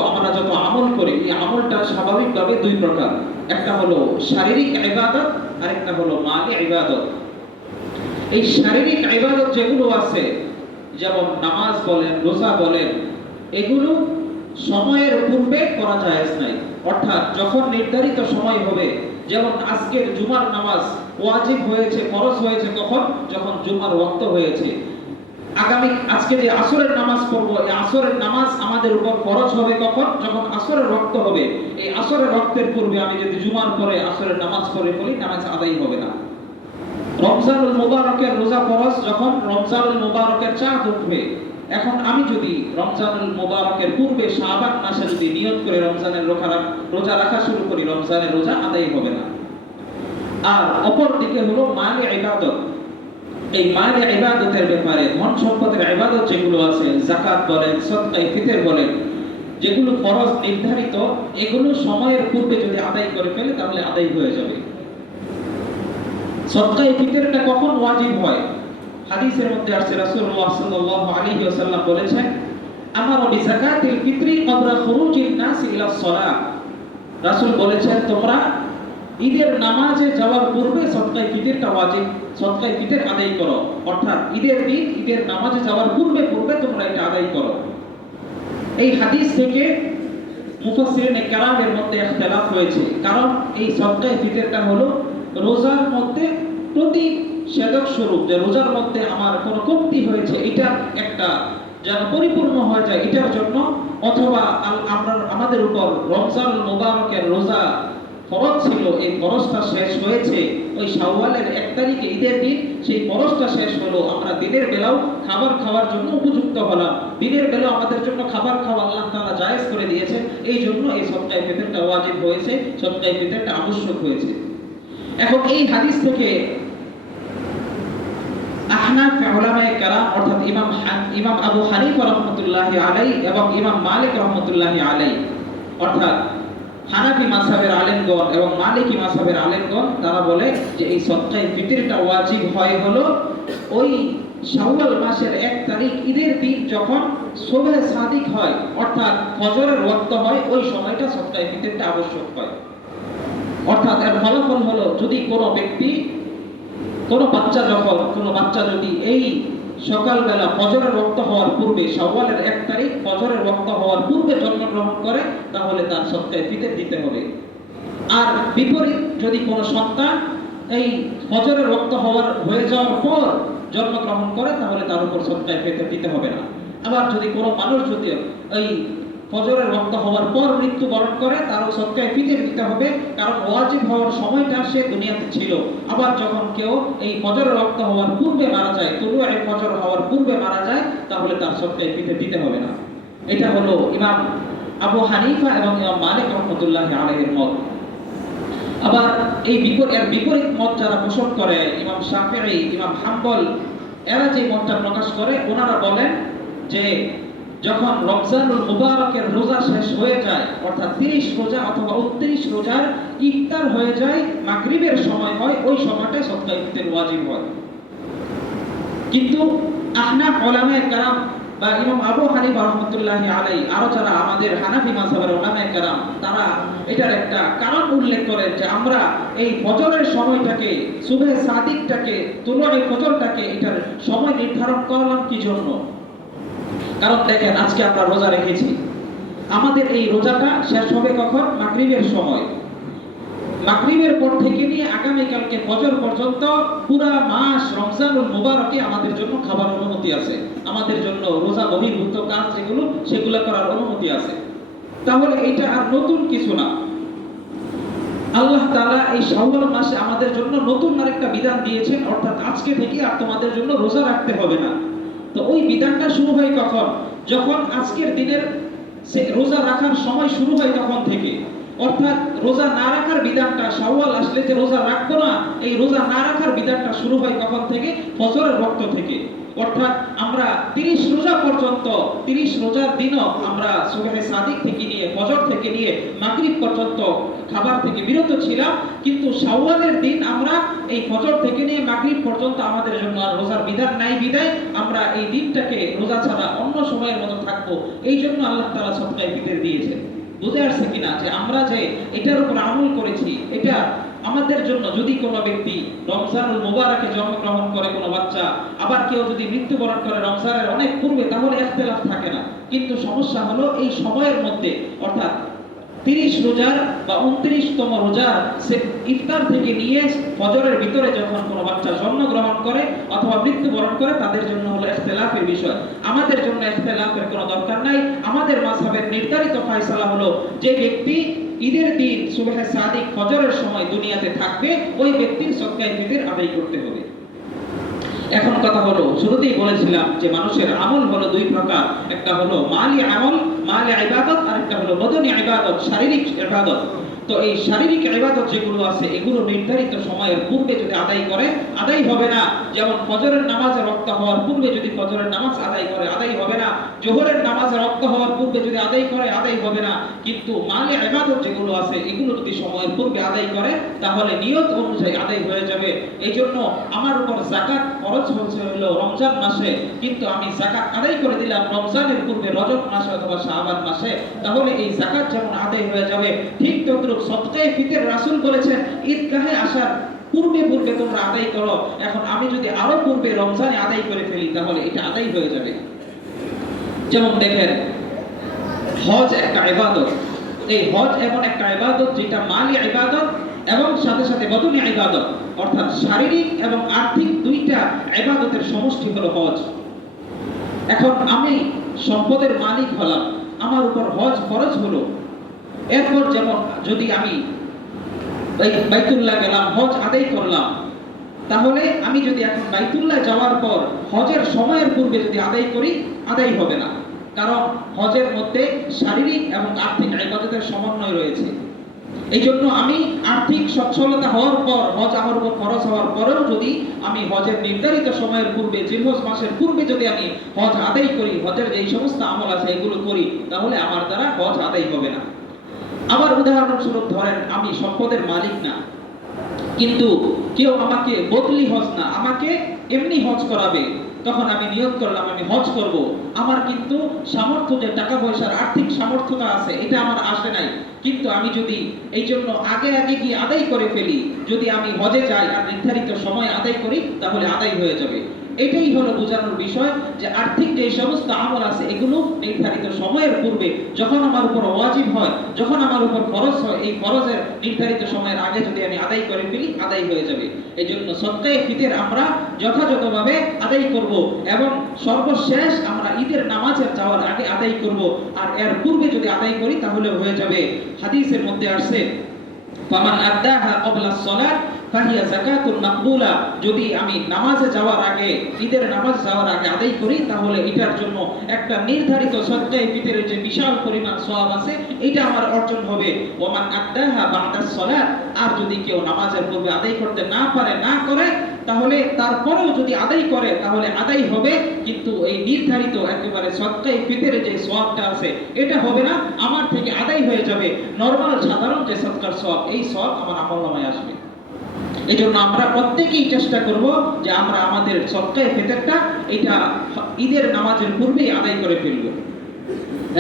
আমরা যত আমল করি, এই আমলটা স্বাভাবিকভাবে দুই প্রকার। একটা হলো শারীরিক ইবাদত, আর একটা হলো মালি ইবাদত। এই শারীরিক ইবাদত যেগুলো আছে, যেমন নামাজ বলেন, রোজা বলেন, এগুলো সময়ের পূর্বে করা জায়েজ নাই। অর্থাৎ যখন নির্ধারিত সময় হবে, যেমন আজকের জুমার নামাজ ওয়াজিব হয়েছে, ফরজ হয়েছে কখন? যখন জুমার ওয়াক্ত হয়েছে। আগামী আজকে যে আসরের নামাজ পড়বো, এই আসরের নামাজ আমাদের উপর ফরজ হবে কখন? যখন আসরের রক্ত হবে। এই আসরের রক্তের পূর্বে আমি যদি জুমার পরে আসরের নামাজ পড়ে ফেলি, নামাজ আদায় হবে না। রমজানুল মুবারকের রোজা ফরজ যখন রমজানুল মুবারকের চাঁদ উঠবে। এখন আমি যদি রমজানুল মুবারকের পূর্বে শাবান মাসে যদি নিয়ত করে রমজানের রোজা রাখা শুরু করি, রমজানের রোজা আদায় হবে না। আর অপর দিকে হলো মালে ইবাদত। এই মালে ইবাদতের ব্যাপারে ধন সম্পদের ইবাদত যেগুলো আছে, যাকাত বলেন, সদকা ফিতর বলেন, যেগুলো ফরজ নির্ধারিত, এগুলো সময়ের পূর্বে যদি আদায় করে ফেলে তাহলে আদায় হয়ে যাবে। সদকা ফিতরটা কখন ওয়াজিব হয়? হাদিসের মধ্যে আসছে রাসূলুল্লাহ সাল্লাল্লাহু আলাইহি ওয়াসাল্লাম বলেছেন, আমারু বিযাকাতিল ফিতরি ক্বাবলা খুরুজিন নাস ইলা সালাহ। রাসূল বলেছেন, তোমরা ঈদের নামাজে যাওয়ার পূর্বে সদকা ফিতরটা ওয়াজিব, সদকা ফিতর আদায় করো। অর্থাৎ ঈদের দিন ঈদের নামাজে যাওয়ার পূর্বে তোমরা এটা আদায় করো। এই হাদিস থেকে মুফাসসিরিনে কেরামের মধ্যে ইখতিলাফ হয়েছে, কারণ এই সদকা ফিতরটা হলো রোজার মধ্যে প্রতিষেধক স্বরূপ, যে রোজার মধ্যে আমার কোনো কমতি হয়েছে, এটা একটা যেন পরিপূর্ণ হয়ে যায় এটার জন্য, অথবা আমাদের উপর রমজানুল মুবারকের রোজা ফরজ ছিল, এই ফরজটা শেষ হয়েছে ওই শাওয়ালের 1 তারিখে ঈদের দিন, সেই ফরজটা শেষ হলো, আমরা দিনের বেলাও খাবার খাওয়ার জন্য উপযুক্ত হলাম, দিনের বেলাও আমাদের জন্য খাবার খাওয়া আল্লাহ তাআলা জায়েজ করে দিয়েছেন, এই জন্য এই সদকা ফিতরটা ওয়াজিব হয়েছে, সদকা ফিতরটা আবশ্যক হয়েছে। এখন এই হাদিস থেকে আহনাফ উলামায়ে কেরাম অর্থাৎ ইমাম আবু হানিফা রাহমাতুল্লাহি আলাইহি এবং ইমাম মালিক রাহমাতুল্লাহি আলাইহি, অর্থাৎ হানাফি মাযহাবের আলেমগণ এবং মালিকি মাযহাবের আলেমগণ, তারা বলে যে এই সদকা ফিতরটা ওয়াজিব হয় হলো ওই শাওয়াল মাসের 1 তারিখ ঈদের দিন যখন সুবহে সাদিক হয়, অর্থাৎ ফজরের ওয়াক্ত হয়, ওই সময়টা সদকা ফিতরটা আবশ্যক হয়। অর্থাৎ এর ফলাফল হলো, যদি কোনো ব্যক্তি, কোনো বাচ্চা যদি এই সকালবেলা ফজরের ওয়াক্ত হওয়ার পূর্বে, শাওয়ালের 1 তারিখ ফজরের ওয়াক্ত হওয়ার পূর্বে জন্মগ্রহণ করে, তাহলে তার সদকা ফিতর দিতে হবে। আর বিপরীত, যদি কোনো সন্তান এই ফজরের ওয়াক্ত হয়ে যাওয়ার পর জন্মগ্রহণ করে, তাহলে তার উপর সদকা ফিতর দিতে হবে না। আবার যদি কোনো মানুষ যদি এই ফজরের ওয়াক্ত হওয়ার পর মৃত্যুবরণ করে, তারও সদকা ফিতর দিতে হবে, কারণ ওয়াজিব হওয়ার সময়টা সে দুনিয়াতে ছিল। আবার যখন কেউ এই ফজরের ওয়াক্ত হওয়ার পূর্বে মারা যায়, তুলুয়ে ফজর হওয়ার পূর্বে মারা যায়, তাহলে তার সদকা ফিতর দিতে হবে না। এটা হলো ইমাম আবু হানিফা এবং ইমাম মালিক রাহমাতুল্লাহি আলাইহির মত। আবার এই বিপরীত মত যারা পোষণ করে, ইমাম শাফিঈ, ইমাম হাম্বল, এরা যে মতটা প্রকাশ করে, ওনারা বলেন যে যখন রমজানুল মুবারকের রোজা শেষ হয়ে যায়, অর্থাৎ 30 রোজা অথবা 29 রোজার ইফতার হয়ে যায়, মাগরিবের সময় হয়, ওই সময়টা সদকা ফিতর ওয়াজিব হয়। কিন্তু আহনাফ উলামায়ে কেরাম বা ইমাম আবু হানিফা রাহমাতুল্লাহি আলাইহি, আরো যারা আমাদের হানাফি মাযহাবের উলামায়ে কেরাম, তারা এটার একটা কারণ উল্লেখ করেন যে আমরা এই ফজরের সময়টাকে, সুবহে সাদিকটাকে, তুলুয়ে ফজরটাকে, এটার সময় নির্ধারণ করলাম কি জন্য? কারণ দেখেন, আজকে আমরা রোজা রেখেছি, আমাদের এই রোজাটা শেষ হবে কখন? মাগরিবের সময়। মাগরিবের পর থেকে নিয়ে আগামীকালকে ফজর পর্যন্ত পুরা মাস রমজানুল মুবারকে আমাদের জন্য খাবার অনুমতি আছে, আমাদের জন্য রোজা বহির্ভূত কাজ যেগুলো, সেগুলো করার অনুমতি আছে। তাহলে এটা আর নতুন কিছু না। আল্লাহ তাআলা এই শাওয়াল মাসে আমাদের জন্য নতুন আরেকটা বিধান দিয়েছেন, অর্থাৎ আজকে থেকে আর তোমাদের জন্য রোজা রাখতে হবে না। তো ওই বিধানটা শুরু হয় কখন? যখন আজকের দিনের রোজা রাখার সময় শুরু হয় তখন থেকে। অর্থাৎ রোজা না রাখার বিধানটা, শাওয়াল আসলে যে রোজা রাখবো না, এই রোজা না রাখার বিধানটা শুরু হয় কখন থেকে? ফজরের ওয়াক্ত থেকে। অর্থাৎ আমরা 30 রোজা পর্যন্ত, 30 রোজার দিনও আমরা সুবহে সাদিক থেকে নিয়ে, ফজর থেকে নিয়ে মাগরিব পর্যন্ত খাবার থেকে বিরত ছিলাম, কিন্তু শাওয়ালের দিন আমরা এই ফজর থেকে নিয়ে মাগরিব পর্যন্ত আমাদের জন্য আর রোজার বিধান নাই, বিধায় আমরা এই দিনটাকে রোজা ছাড়া অন্য সময়ের মতো থাকবো। এই জন্য আল্লাহ তাআলা সদকা ফিতর দিয়েছেন। বুঝে আসছে কিনা যে আমরা যে এটার উপর আমল করেছি, এটা আমাদের জন্য, যদি কোনো ব্যক্তি রমজানুল মুবারকে জন্মগ্রহণ করে কোনো বাচ্চা, আবার কেউ যদি মৃত্যুবরণ করে রমজানের অনেক পূর্বে, তাহলে ইখতিলাফ থাকে না। কিন্তু সমস্যা হলো এই সময়ের মধ্যে, অর্থাৎ 30 রোজার বা 29তম রোজার সে ইফতার থেকে নিয়ে ফজরের ভিতরে যখন কোনো বাচ্চা জন্মগ্রহণ করে অথবা মৃত্যুবরণ করে তাদের জন্য হলো ইখতিলাফের বিষয়। আমাদের জন্য ইখতিলাফের কোনো দরকার নাই। আমাদের মাযহাবের নির্ধারিত ফয়সালা হলো যে ব্যক্তি ঈদের দিন সুবহে সাদিক ফজরের সময় দুনিয়াতে থাকবে ওই ব্যক্তির সদকায়ে ফিতর আদায় করতে হবে। এখন কথা হলো, শুরুতেই বলেছিলাম যে মানুষের আমল হলো দুই প্রকার, একটা হলো মালি আমল, মালি ইবাদত, আর একটা হলো বদনি ইবাদত, শারীরিক ইবাদত। তো এই শারীরিক ইবাদত যেগুলো আছে এগুলো নির্ধারিত সময়ের পূর্বে যদি আদায় করে আদায় হবে না। যেমন ফজরের নামাজের ওয়াক্ত হওয়ার পূর্বে যদি ফজরের নামাজ আদায় করে আদায় হবে না, জোহরের নামাজের ওয়াক্ত হওয়ার পূর্বে যদি আদায় করে আদায় হবে না। কিন্তু মালি ইবাদত যেগুলো আছে এগুলো যদি সময়ের পূর্বে আদায় করে তাহলে নিয়ত অনুযায়ী আদায় হয়ে যাবে। এই জন্য আমার উপর যাকাত ফরজ হলো রমজান মাসে, কিন্তু আমি যাকাত আদায় করে দিলাম রমজানের পূর্বে রজব মাসে অথবা শাবান মাসে, তাহলে এই যাকাত যেমন আদায় হয়ে যাবে ঠিক তদ্রূপ সদকায়ে ফিতর রাসূল বলেছেন ঈদগাহে আসার পূর্বে পূর্বে তোমরা আদায় করো। এখন আমি যদি আরো পূর্বে রমজানে আদায় করে ফেলি তাহলে এটা আদায় হয়ে যাবে। যেমন দেখেন হজ একটা ইবাদত, এই হজ এমন একটা ইবাদত যেটা মালি ইবাদত এবং সাথে সাথে বদনি ইবাদত, অর্থাৎ শারীরিক এবং আর্থিক দুইটা ইবাদতের সমষ্টি হলো হজ। এখন আমি সম্পদের মালিক হলাম, আমার উপর হজ ফরজ হলো। এরপর যেমন যদি আমি বাইতুল্লাহ গেলাম, হজ আদায় করলাম, তাহলে আমি যদি এখন বাইতুল্লাহ যাওয়ার পর হজের সময়ের পূর্বে যদি আদায় করি আদায় হবে না, কারণ হজের মধ্যে শারীরিক এবং আর্থিক ইবাদতের সমন্বয় রয়েছে। এই জন্য আমি আর্থিক সচ্ছলতা হওয়ার পর হজ আমার উপর খরচ হওয়ার পরেও যদি আমি হজের নির্ধারিত সময়ের পূর্বে জিলহজ মাসের পূর্বে যদি আমি হজ আদায় করি, হজের যে সমস্ত আমল আছে এগুলো করি, তাহলে আমার দ্বারা হজ আদায় হবে না। আবার উদাহরণস্বরূপ ধরেন আমি সম্পদের মালিক না, কিন্তু কেউ আমাকে বদলি হজ না, আমাকে এমনি হজ করাবে, তখন আমি নিয়ত করলাম আমি হজ করব। আমার কিন্তু সামর্থ্য, যে টাকা পয়সার আর্থিক সামর্থ্যতা আছে এটা আমার আসে নাই, কিন্তু আমি যদি এই জন্য আগে আগে গিয়ে আদায় করে ফেলি, যদি আমি হজে যাই আর নির্ধারিত সময় আদায় করি তাহলে আদায় হয়ে যাবে। এটাই হলো বোঝানোর বিষয় যে আর্থিক যে সমস্ত আমল আছে এগুলো নির্ধারিত সময়ের পূর্বে যখন আমার উপর ওয়াজিব হয়, যখন আমার উপর ফরজ হয়, এই ফরজের নির্ধারিত সময়ের আগে যদি আমি আদায় করে ফেলি আদায় হয়ে যাবে। এই জন্য সদকায়ে ফিতর আমরা যথাযথভাবে আদায় করব এবং সর্বশেষ আমরা ঈদের নামাজের যাওয়ার আগে আদায় করব, আর এর পূর্বে যদি আদায় করি তাহলে হয়ে যাবে। হাদিসের মধ্যে আসছে ফামান আদাহা ক্বাবলা আস-সালাত ফাহিয়া যাকাতুন মাকবুলা, যদি আমি নামাজে যাওয়ার আগে ঈদের নামাজ যাওয়ার আগে আদায় করি তাহলে এটার জন্য একটা নির্ধারিত সদকায়ে ফিতরের যে বিশাল পরিমাণ সওয়াব আছে এটা আমার অর্জন হবে। ওমান আদাহা বা'দা আস-সালাত, আর যদি কেউ নামাজের পূর্বে আদায় করতে না পারে না করে তাহলে তারপরেও যদি আদায় করে তাহলে আদায় হবে, কিন্তু এই নির্ধারিত একেবারে সদকায়ে ফিতরের যে সওয়াবটা আছে এটা হবে না, আমার থেকে আদায় হয়ে যাবে। নরমাল সাধারণ যে সদকার সওয়াব এই সওয়াব আমার আমলনামায় আসবে। এই জন্য আমরা প্রত্যেকেই চেষ্টা করব যে আমরা আমাদের সদকায়ে ফিতরটা এটা ঈদের নামাজের পূর্বেই আদায় করে ফেলব।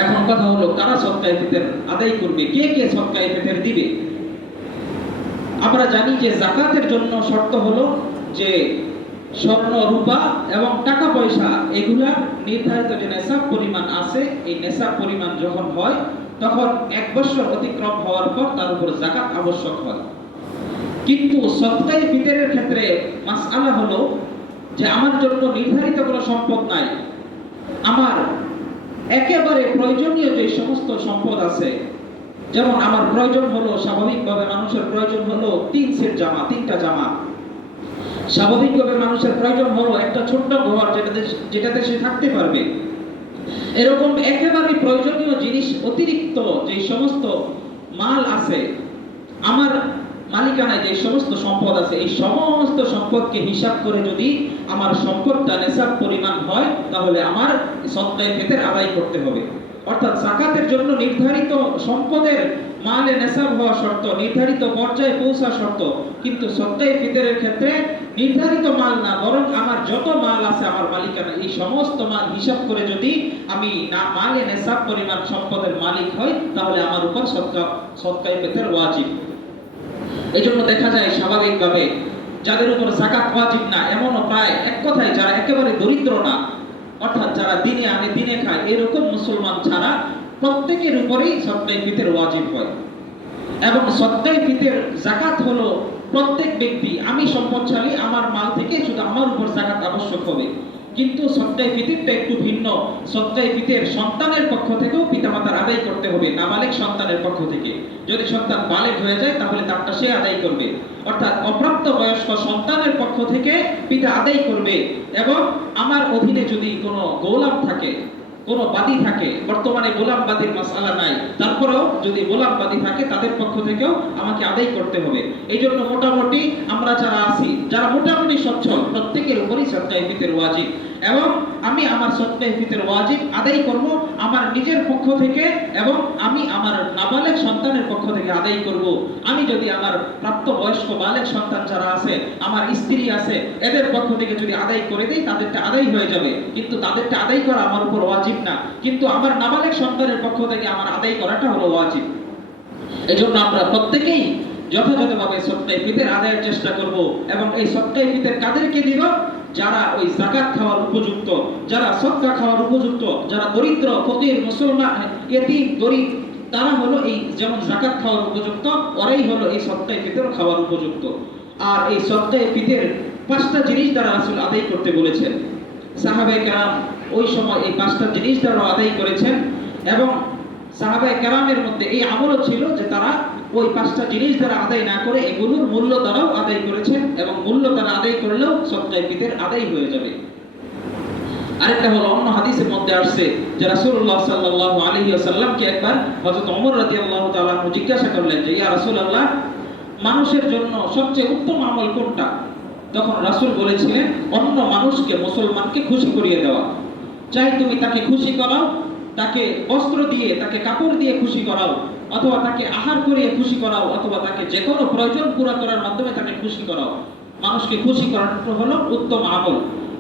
এখন কথা হলো কারা সদকায়ে ফিতর আদায় করবে, কে কে সদকায়ে ফিতর দিবে? আমরা জানি যে যাকাতের জন্য শর্ত হলো যে স্বর্ণ, রূপা এবং টাকা পয়সা এগুলা নির্ধারিত যে নেসাব পরিমাণ আছে এই নেসাব পরিমাণ যখন হয় তখন 1 বছর অতিক্রম হওয়ার পর তার উপর যাকাত আবশ্যক হয়। কিন্তু সদকায়ে ফিতরের ক্ষেত্রে মাসআলা হলো যে আমার জন্য নির্ধারিত কোনো সম্পদ নাই, আমার একেবারে প্রয়োজনীয় যে সমস্ত সম্পদ আছে, যেমন আমার প্রয়োজন হলো স্বাভাবিকভাবে মানুষের প্রয়োজন হলো 3 সেট জামা, 3টা জামা। স্বাভাবিকভাবে মানুষের প্রয়োজন হলো একটা ছোট্ট ঘর যেটাতে সে থাকতে পারবে। এরকম একেবারে প্রয়োজনীয় জিনিস অতিরিক্ত যে সমস্ত মাল আছে, আমার মালিকানায় যে সমস্ত সম্পদ আছে এই সমস্ত সম্পদকে হিসাব করে যদি আমার সম্পদটা নেসাব পরিমাণ হয় তাহলে আমার সদকায়ে ফিতর আদায় করতে হবে। অর্থাৎ যাকাতের জন্য নির্ধারিত সম্পদের মালে নেসাব হওয়া শর্ত, নির্ধারিত পর্যায়ে পৌঁছা শর্ত, কিন্তু সদকায়ে ফিতরের ক্ষেত্রে নির্ধারিত মাল না, বরং আমার যত মাল আছে আমার মালিকানা এই সমস্ত মাল হিসাব করে যদি আমি না মালে নেসাব পরিমাণ সম্পদের মালিক হই তাহলে আমার উপর সদকায়ে ফিতর ওয়াজিব। এই জন্য দেখা যায় স্বাভাবিকভাবে যাদের উপর যাকাত ওয়াজিব না এমনও প্রায় এক কথায় যারা একেবারে দরিদ্র না, অর্থাৎ যারা দিনে আনে দিনে খায় এরকম মুসলমান ছাড়া প্রত্যেকের উপরেই সদকায়ে ফিতর ওয়াজিব হয়। এবং সদকায়ে ফিতর যাকাত হলো প্রত্যেক ব্যক্তি, আমি সম্পদশালী, আমার মাল থেকে শুধু আমার উপর যাকাত আবশ্যক হবে। কিন্তু সদকায়ে ফিতরটা একটু ভিন্ন। সদকায়ে ফিতর সন্তানের পক্ষ থেকেও পিতামাতার আদায় করতে হবে, নাবালেগ সন্তানের পক্ষ থেকে। যদি সন্তান বালেগ হয়ে যায় তাহলে তারটা সে আদায় করবে, অর্থাৎ অপ্রাপ্ত বয়স্ক সন্তানের পক্ষ থেকে পিতা আদায় করবে। এবং আমার অধীনে যদি কোনো গোলাম থাকে, কোনো বাদী থাকে, বর্তমানে গোলাম বাদীর মাসআলা নাই, তারপরেও যদি গোলাম বাদী থাকে তাদের পক্ষ থেকেও আমাকে আদায় করতে হবে। এই জন্য মোটামুটি আমরা যারা আছি, যারা মোটামুটি সচ্ছল, প্রত্যেকের উপরই সদকায়ে ফিতর ওয়াজিব। এবং আমি আমার সদকায়ে ফিতর ওয়াজিব আদায় করব আমার নিজের পক্ষ থেকে, এবং আমি আমার নাবালেগ সন্তানের পক্ষ থেকে আদায় করব। আমি যদি আমার প্রাপ্তবয়স্ক বালেগ সন্তান যারা আছে, আমার স্ত্রী আছে, এদের পক্ষ থেকে যদি আদায় করে দেই তাদেরটা আদায় হয়ে যাবে, কিন্তু তাদেরটা আদায় করা আমার উপর ওয়াজিব না। কিন্তু আমার নাবালেগ সন্তানের পক্ষ থেকে আমার আদায় করাটা হলো ওয়াজিব। এজন্য আমরা প্রত্যেকেই যথাযথভাবে সদকায়ে ফিতর আদায়ের চেষ্টা করব। এবং এই সদকায়ে ফিতর কাদেরকে দিব? যারা ওই যাকাত খাওয়ার উপযুক্ত, যারা সদকা খাওয়ার উপযুক্ত, যারা দরিদ্র ফকির মুসলমান ইতিম গরীব, তারা হলো এই যেমন যাকাত খাওয়ার উপযুক্ত, ওরাই হলো এই সদকায়ে ফিতর খাওয়ার উপযুক্ত। আর এই সদকায়ে ফিতর পাঁচটা জিনিস দ্বারা রাসূল আদায় করতে বলেছেন। সাহাবায়ে কেরাম ওই সময় এই পাঁচটা জিনিস দ্বারা আদায় করেছেন। এবং সাহাবায়ে কেরামের মধ্যে এই আমলও ছিল যে তারা ওই পাঁচটা জিনিস দ্বারা আদায় না করে এগুলোর মূল্য দ্বারাও আদায় করেছেন, এবং মূল্য দ্বারা আদায় করলেও সদকায়ে ফিতর আদায় হয়ে যাবে। আরেকটা হলো অন্য হাদিসের মধ্যে আসছে যে রাসূলুল্লাহ সাল্লাল্লাহু আলাইহি ওয়াসাল্লামকে একবার হযরত ওমর রাদিয়াল্লাহু তাআলা জিজ্ঞাসা করলেন যে ইয়া রাসূলুল্লাহ, মানুষের জন্য সবচেয়ে উত্তম আমল কোনটা? তখন রাসূল বলেছিলেন, অন্য মানুষকে, মুসলমানকে খুশি করিয়ে দেওয়া। চাই তুমি তাকে খুশি করাও, তাকে বস্ত্র দিয়ে, তাকে কাপড় দিয়ে খুশি করাও, অথবা তাকে আহার করিয়ে খুশি করাও, অথবা তাকে যে কোনো প্রয়োজন পুরো করার মাধ্যমে তাকে খুশি করাও। মানুষকে খুশি করাটা হলো উত্তম আমল।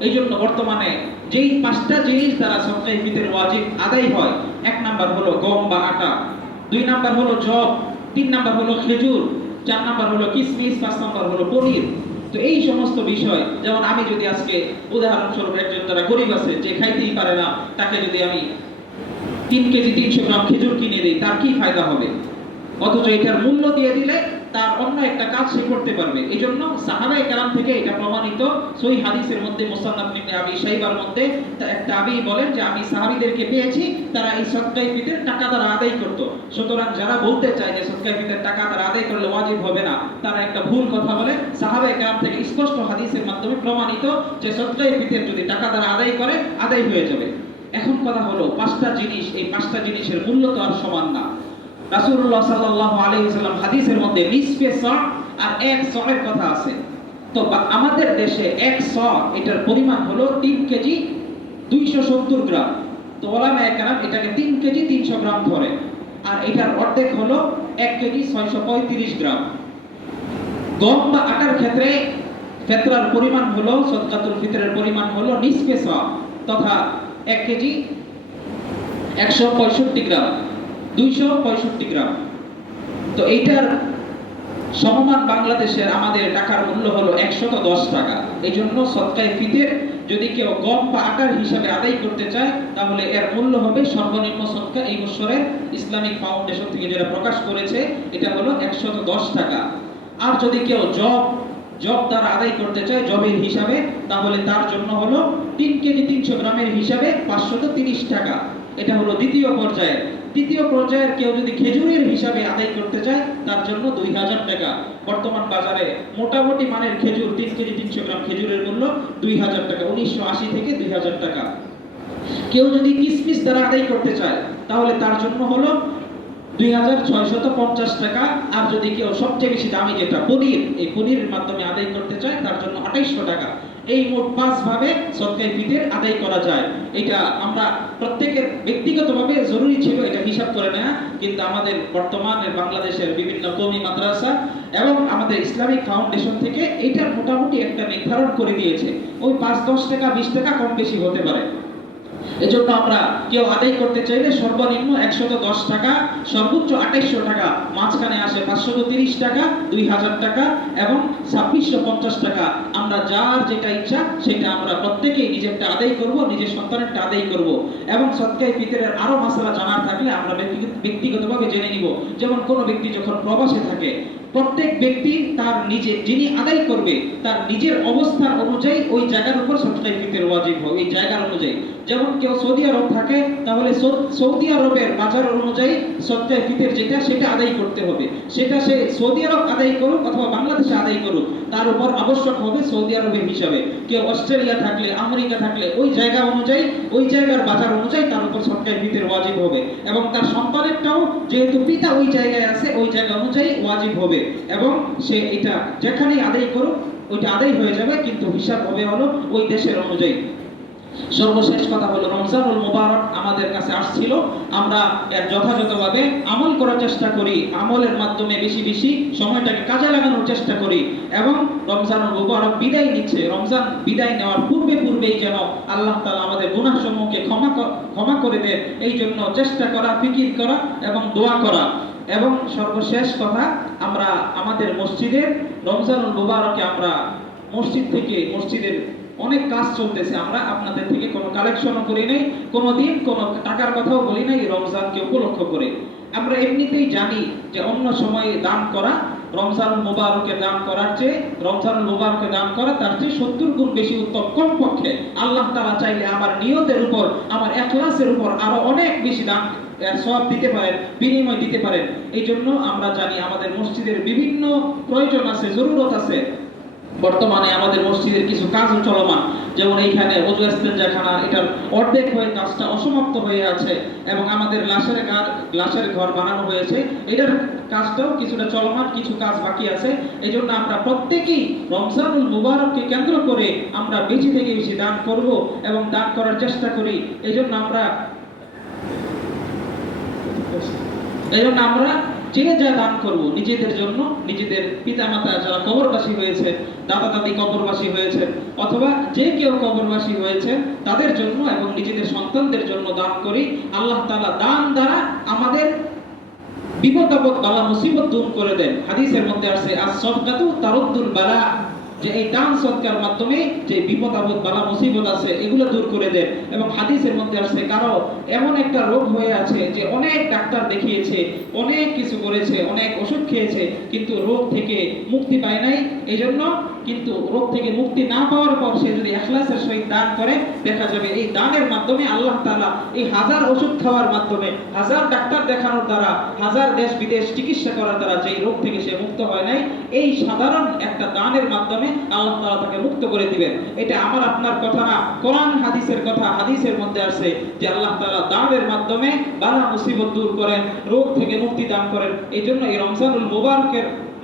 এই জন্য বর্তমানে যেই পাঁচটা জিনিস দ্বারা সদকায়ে ফিতর ওয়াজিব আদায় হয়, এক নাম্বার হলো গম বা আটা, দুই নাম্বার হলো জব, তিন নাম্বার হলো খেজুর, চার নাম্বার হলো কিশমিশ, পাঁচ নাম্বার হলো পনির। তো এই সমস্ত বিষয়, যেমন আমি যদি আজকে উদাহরণস্বরূপ একজন যারা গরিব আছে, যে খাইতেই পারে না, তাকে যদি আমি 3 কেজি 300 গ্রাম খেজুর কিনে দেই, তার কি ফায়দা হবে? অথচ এটার মূল্য দিয়ে দিলে তার অন্য একটা কাজ সে করতে পারবে। এই জন্য সাহাবায়ে কেরাম থেকে এটা প্রমাণিত। সহিহ হাদিসের মধ্যে মুসান্নাদ ইবনে আবি শাইবার মধ্যে এক তাবী বলেন যে আমি সাহাবীদেরকে পেয়েছি তারা এই সদকায়ে ফিতর টাকা দ্বারা আদায় করত। সুতরাং যারা বলতে চায় যে সদকায়ে ফিতর টাকা দ্বারা আদায় করলে ওয়াজিব হবে না, তারা একটা ভুল কথা বলে। সাহাবায়ে কেরাম থেকে স্পষ্ট হাদিসের মাধ্যমে প্রমাণিত যে সদকায়ে ফিতর যদি টাকা দ্বারা আদায় করে, আদায় হয়ে যাবে। এখন কথা হলো পাঁচটা জিনিস, এই পাঁচটা জিনিসের মূল্য তো আর সমান না। রাসূলুল্লাহ সাল্লাল্লাহু আলাইহি ওয়াসাল্লাম হাদিসের মধ্যে নিসফে সা আর এক সরের কথা আছে। তো আমাদের দেশে এক স এটার পরিমাণ হলো 3 কেজি 270 গ্রাম। তো ওলামায়ে কেরাম এটাকে 3 কেজি 300 গ্রাম ধরে। আর এটার অর্ধেক হলো 1 কেজি 635 গ্রাম। গম বা আটার ক্ষেত্রে ফিতরার পরিমাণ হলো, সদকাতুল ফিতরের পরিমাণ হলো নিসফে সা, তথা 1 কেজি 165 গ্রাম, 265 গ্রাম। তো এইটার সমমান বাংলাদেশের আমাদের টাকার মূল্য হলো 110 টাকা। এই জন্য সদকায়ে ফিতর যদি কেউ গম বা আটার হিসাবে আদায় করতে চায়, তাহলে এর মূল্য হবে সর্বনিম্ন সদকা এই বছরের ইসলামিক ফাউন্ডেশন থেকে যেটা প্রকাশ করেছে, এটা হলো 110 টাকা। আর যদি কেউ জব দ্বারা আদায় করতে চায় জবের হিসাবে, তাহলে তার জন্য হলো 3 কেজি 300 গ্রামের হিসাবে 530 টাকা। এটা হলো দ্বিতীয় পর্যায়ে। তৃতীয় পর্যায়ের কেউ যদি খেজুরের হিসাবে আদায় করতে চায়, তার জন্য 2000 টাকা। বর্তমান বাজারে মোটামুটি মানের খেজুর 3 কেজি 300 গ্রাম খেজুরের মূল্য 2000 টাকা, 1980 থেকে 2000 টাকা। কেউ যদি কিশমিশ দ্বারা আদায় করতে চায়, তাহলে তার জন্য হলো 2650 টাকা। আর যদি কেউ সবচেয়ে বেশি দামি যেটা পনির, এই পনিরের মাধ্যমে আদায় করতে চায়, তার জন্য 2800 টাকা। এই মোট 5 ভাবে সদকায়ে ফিতর আদায় করা যায়। এটা আমরা প্রত্যেকের ব্যক্তিগতভাবে জরুরি ছিল এটা হিসাব করে নেওয়া, কিন্তু আমাদের বর্তমানে বাংলাদেশের বিভিন্ন কওমি মাদ্রাসা এবং আমাদের ইসলামিক ফাউন্ডেশন থেকে এটা মোটামুটি একটা নির্ধারণ করে দিয়েছে। ওই 5-10 টাকা 20 টাকা কম বেশি হতে পারে। এজন্য আমরা কেউ আদায় করতে চাইলে সর্বনিম্ন 110 টাকা, সর্বোচ্চ 2800 টাকা, মাঝখানে আসে 530 টাকা, 2000 টাকা এবং 2650 টাকা। আমরা যার যেটা ইচ্ছা সেটা আমরা প্রত্যেকেই নিজেরটা আদায় করব, নিজের সন্তানেরটা আদায় করব। এবং সদকায়ে ফিতরের আরো মাসআলা জানার থাকলে আমরা ব্যক্তিগতভাবে জেনে নিব। যেমন কোনো ব্যক্তি যখন প্রবাসে থাকে, প্রত্যেক ব্যক্তি তার নিজে যিনি আদায় করবে তার নিজের অবস্থান অনুযায়ী ওই জায়গার উপর সদকায়ে ফিতর ওয়াজিব হবে, ওই জায়গার অনুযায়ী। যেমন কেউ সৌদি আরব থাকে, তাহলে সৌদি আরবের বাজার অনুযায়ী সদকায়ে ফিতর যেটা সেটা আদায় করতে হবে। সেটা সে সৌদি আরব আদায় করুক অথবা বাংলাদেশে আদায় করুক, তার উপর আবশ্যক হবে সৌদি আরবের হিসাবে। কেউ অস্ট্রেলিয়া থাকলে, আমেরিকা থাকলে, ওই জায়গা অনুযায়ী, ওই জায়গার বাজার অনুযায়ী তার উপর সদকায়ে ফিতর ওয়াজিব হবে। এবং তার সন্তানেরটাও যেহেতু পিতা ওই জায়গায় আছে, ওই জায়গা অনুযায়ী ওয়াজিব হবে। এবং সে এটা যেখানেই আদায় করুক ওইটা আদায় হয়ে যাবে, কিন্তু হিসাব হবে হলো ওই দেশের অনুযায়ী। সর্বশেষ কথা হলো, রমজানুল মুবারক আমাদের কাছে আসছিল, আমরা এর যথাযথভাবে আমল করার চেষ্টা করি, আমলের মাধ্যমে বেশি বেশি সময়টাকে কাজে লাগানোর চেষ্টা করি। এবং রমজানুল মুবারক বিদায় নিচ্ছে, রমজান বিদায় নেওয়ার পূর্বেই যেন আল্লাহ তাআলা আমাদের গুনাহসমূহকে ক্ষমা করে দেন, এই জন্য চেষ্টা করা, ফিকির করা এবং দোয়া করা। এবং সর্বশেষ কথা, আমরা আমাদের মসজিদের রমজানুল মুবারকে আমরা মসজিদ থেকে, মসজিদের অনেক কাজ চলতেছে, আমরা আপনাদের থেকে কোনো কালেকশনও করি নাই, কোনোদিন কোনো টাকার কথাও বলি নাই রমজানকে উপলক্ষ করে। আমরা এমনিতেই জানি যে অন্য সময়ে দান করা, রমজানুল মুবারকে দান করার চেয়ে, রমজানুল মুবারকে দান করা তার চেয়ে 70 গুণ বেশি উত্তম। কমপক্ষে আল্লাহ তাআলা চাইলে আমার নিয়তের উপর, আমার ইখলাসের উপর আরো অনেক বেশি দান সওয়াব দিতে পারেন, বিনিময় দিতে পারেন। এই জন্য আমরা জানি আমাদের মসজিদের বিভিন্ন প্রয়োজন আছে, জরুরত আছে। বর্তমানে আমাদের মসজিদের কিছু কাজও চলমান, যেমন এইখানে ওযু ইস্তেঞ্জাখানা, এটার অর্ধেক হয়ে কাজটা অসমাপ্ত হয়ে আছে। এবং আমাদের লাশের ঘর বানানো হয়েছে, এটার কাজটাও কিছুটা চলমান, কিছু কাজ বাকি আছে। এই জন্য আমরা প্রত্যেকেই রমজানুল মুবারককে কেন্দ্র করে আমরা বেশি থেকে বেশি দান করব এবং দান করার চেষ্টা করি। এই জন্য আমরা যে যা দান করব নিজেদের জন্য, নিজেদের পিতামাতা যারা কবরবাসী হয়েছে, দাদা দাদি কবরবাসী হয়েছে, অথবা যে কেউ কবরবাসী হয়েছে তাদের জন্য এবং নিজেদের সন্তানদের জন্য দান করি। আল্লাহ তাআলা দান দ্বারা আমাদের বিপদ আপদ বালা মুসিবত দূর করে দেন। হাদিসের মধ্যে আছে আস-সাদকাতু তারুদ্দুল বালা, যে এই দান সদকার মাধ্যমে যে বিপদ আপদ বালা মুসিবত আছে এগুলো দূর করে দেন। এবং হাদিসের মধ্যে আছে কারো এমন একটা রোগ হয়ে আছে যে অনেক ডাক্তার দেখিয়েছে, অনেক কিছু করেছে, অনেক ওষুধ খেয়েছে, কিন্তু রোগ থেকে মুক্তি পায় নাই। এইজন্য কিন্তু রোগ থেকে মুক্তি না পাওয়ার পর সে যদি ইখলাসের সহিত দান করে, দেখা যাবে এই দানের মাধ্যমে আল্লাহ তাআলা এই হাজার ওষুধ খাওয়ার মাধ্যমে, হাজার ডাক্তার দেখানোর দ্বারা, হাজার দেশ বিদেশ চিকিৎসা করার দ্বারা যেই রোগ থেকে সে মুক্ত হয় নাই, এই সাধারণ একটা দানের মাধ্যমে আল্লাহ তাআলা তাকে মুক্ত করে দিবেন। এটা আমার আপনার কথা না, কোরআন হাদিসের কথা। হাদিসের মধ্যে আছে যে আল্লাহ তাআলা দানের মাধ্যমে বালা মুসিবত দূর করেন, রোগ থেকে মুক্তি দান করেন। এই জন্য এই রমজানুল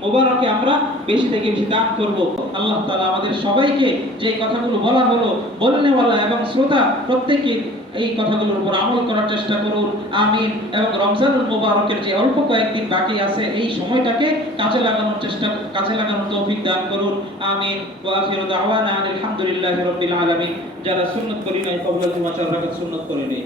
মুবারকে আমরা বেশি থেকে বেশি দান করব। আল্লাহ তাআলা আমাদের সবাইকে যে কথাগুলো বলা হলো, বলনেওয়ালা এবং শ্রোতা প্রত্যেকেই এই কথাগুলোর উপর আমল করার চেষ্টা করুন, আমিন। এবং রমজানুল মুবারকের যে অল্প কয়েকদিন বাকি আছে এই সময়টাকে কাজে লাগানোর তৌফিক দান করুন, আমিন। ওয়া আখিরু দাওয়ানা আলহামদুলিল্লাহি রাব্বিল আলামিন। যারা সুন্নাত করি নাই কবুল করুন, 4 রাকাত সুন্নাত করে নেই।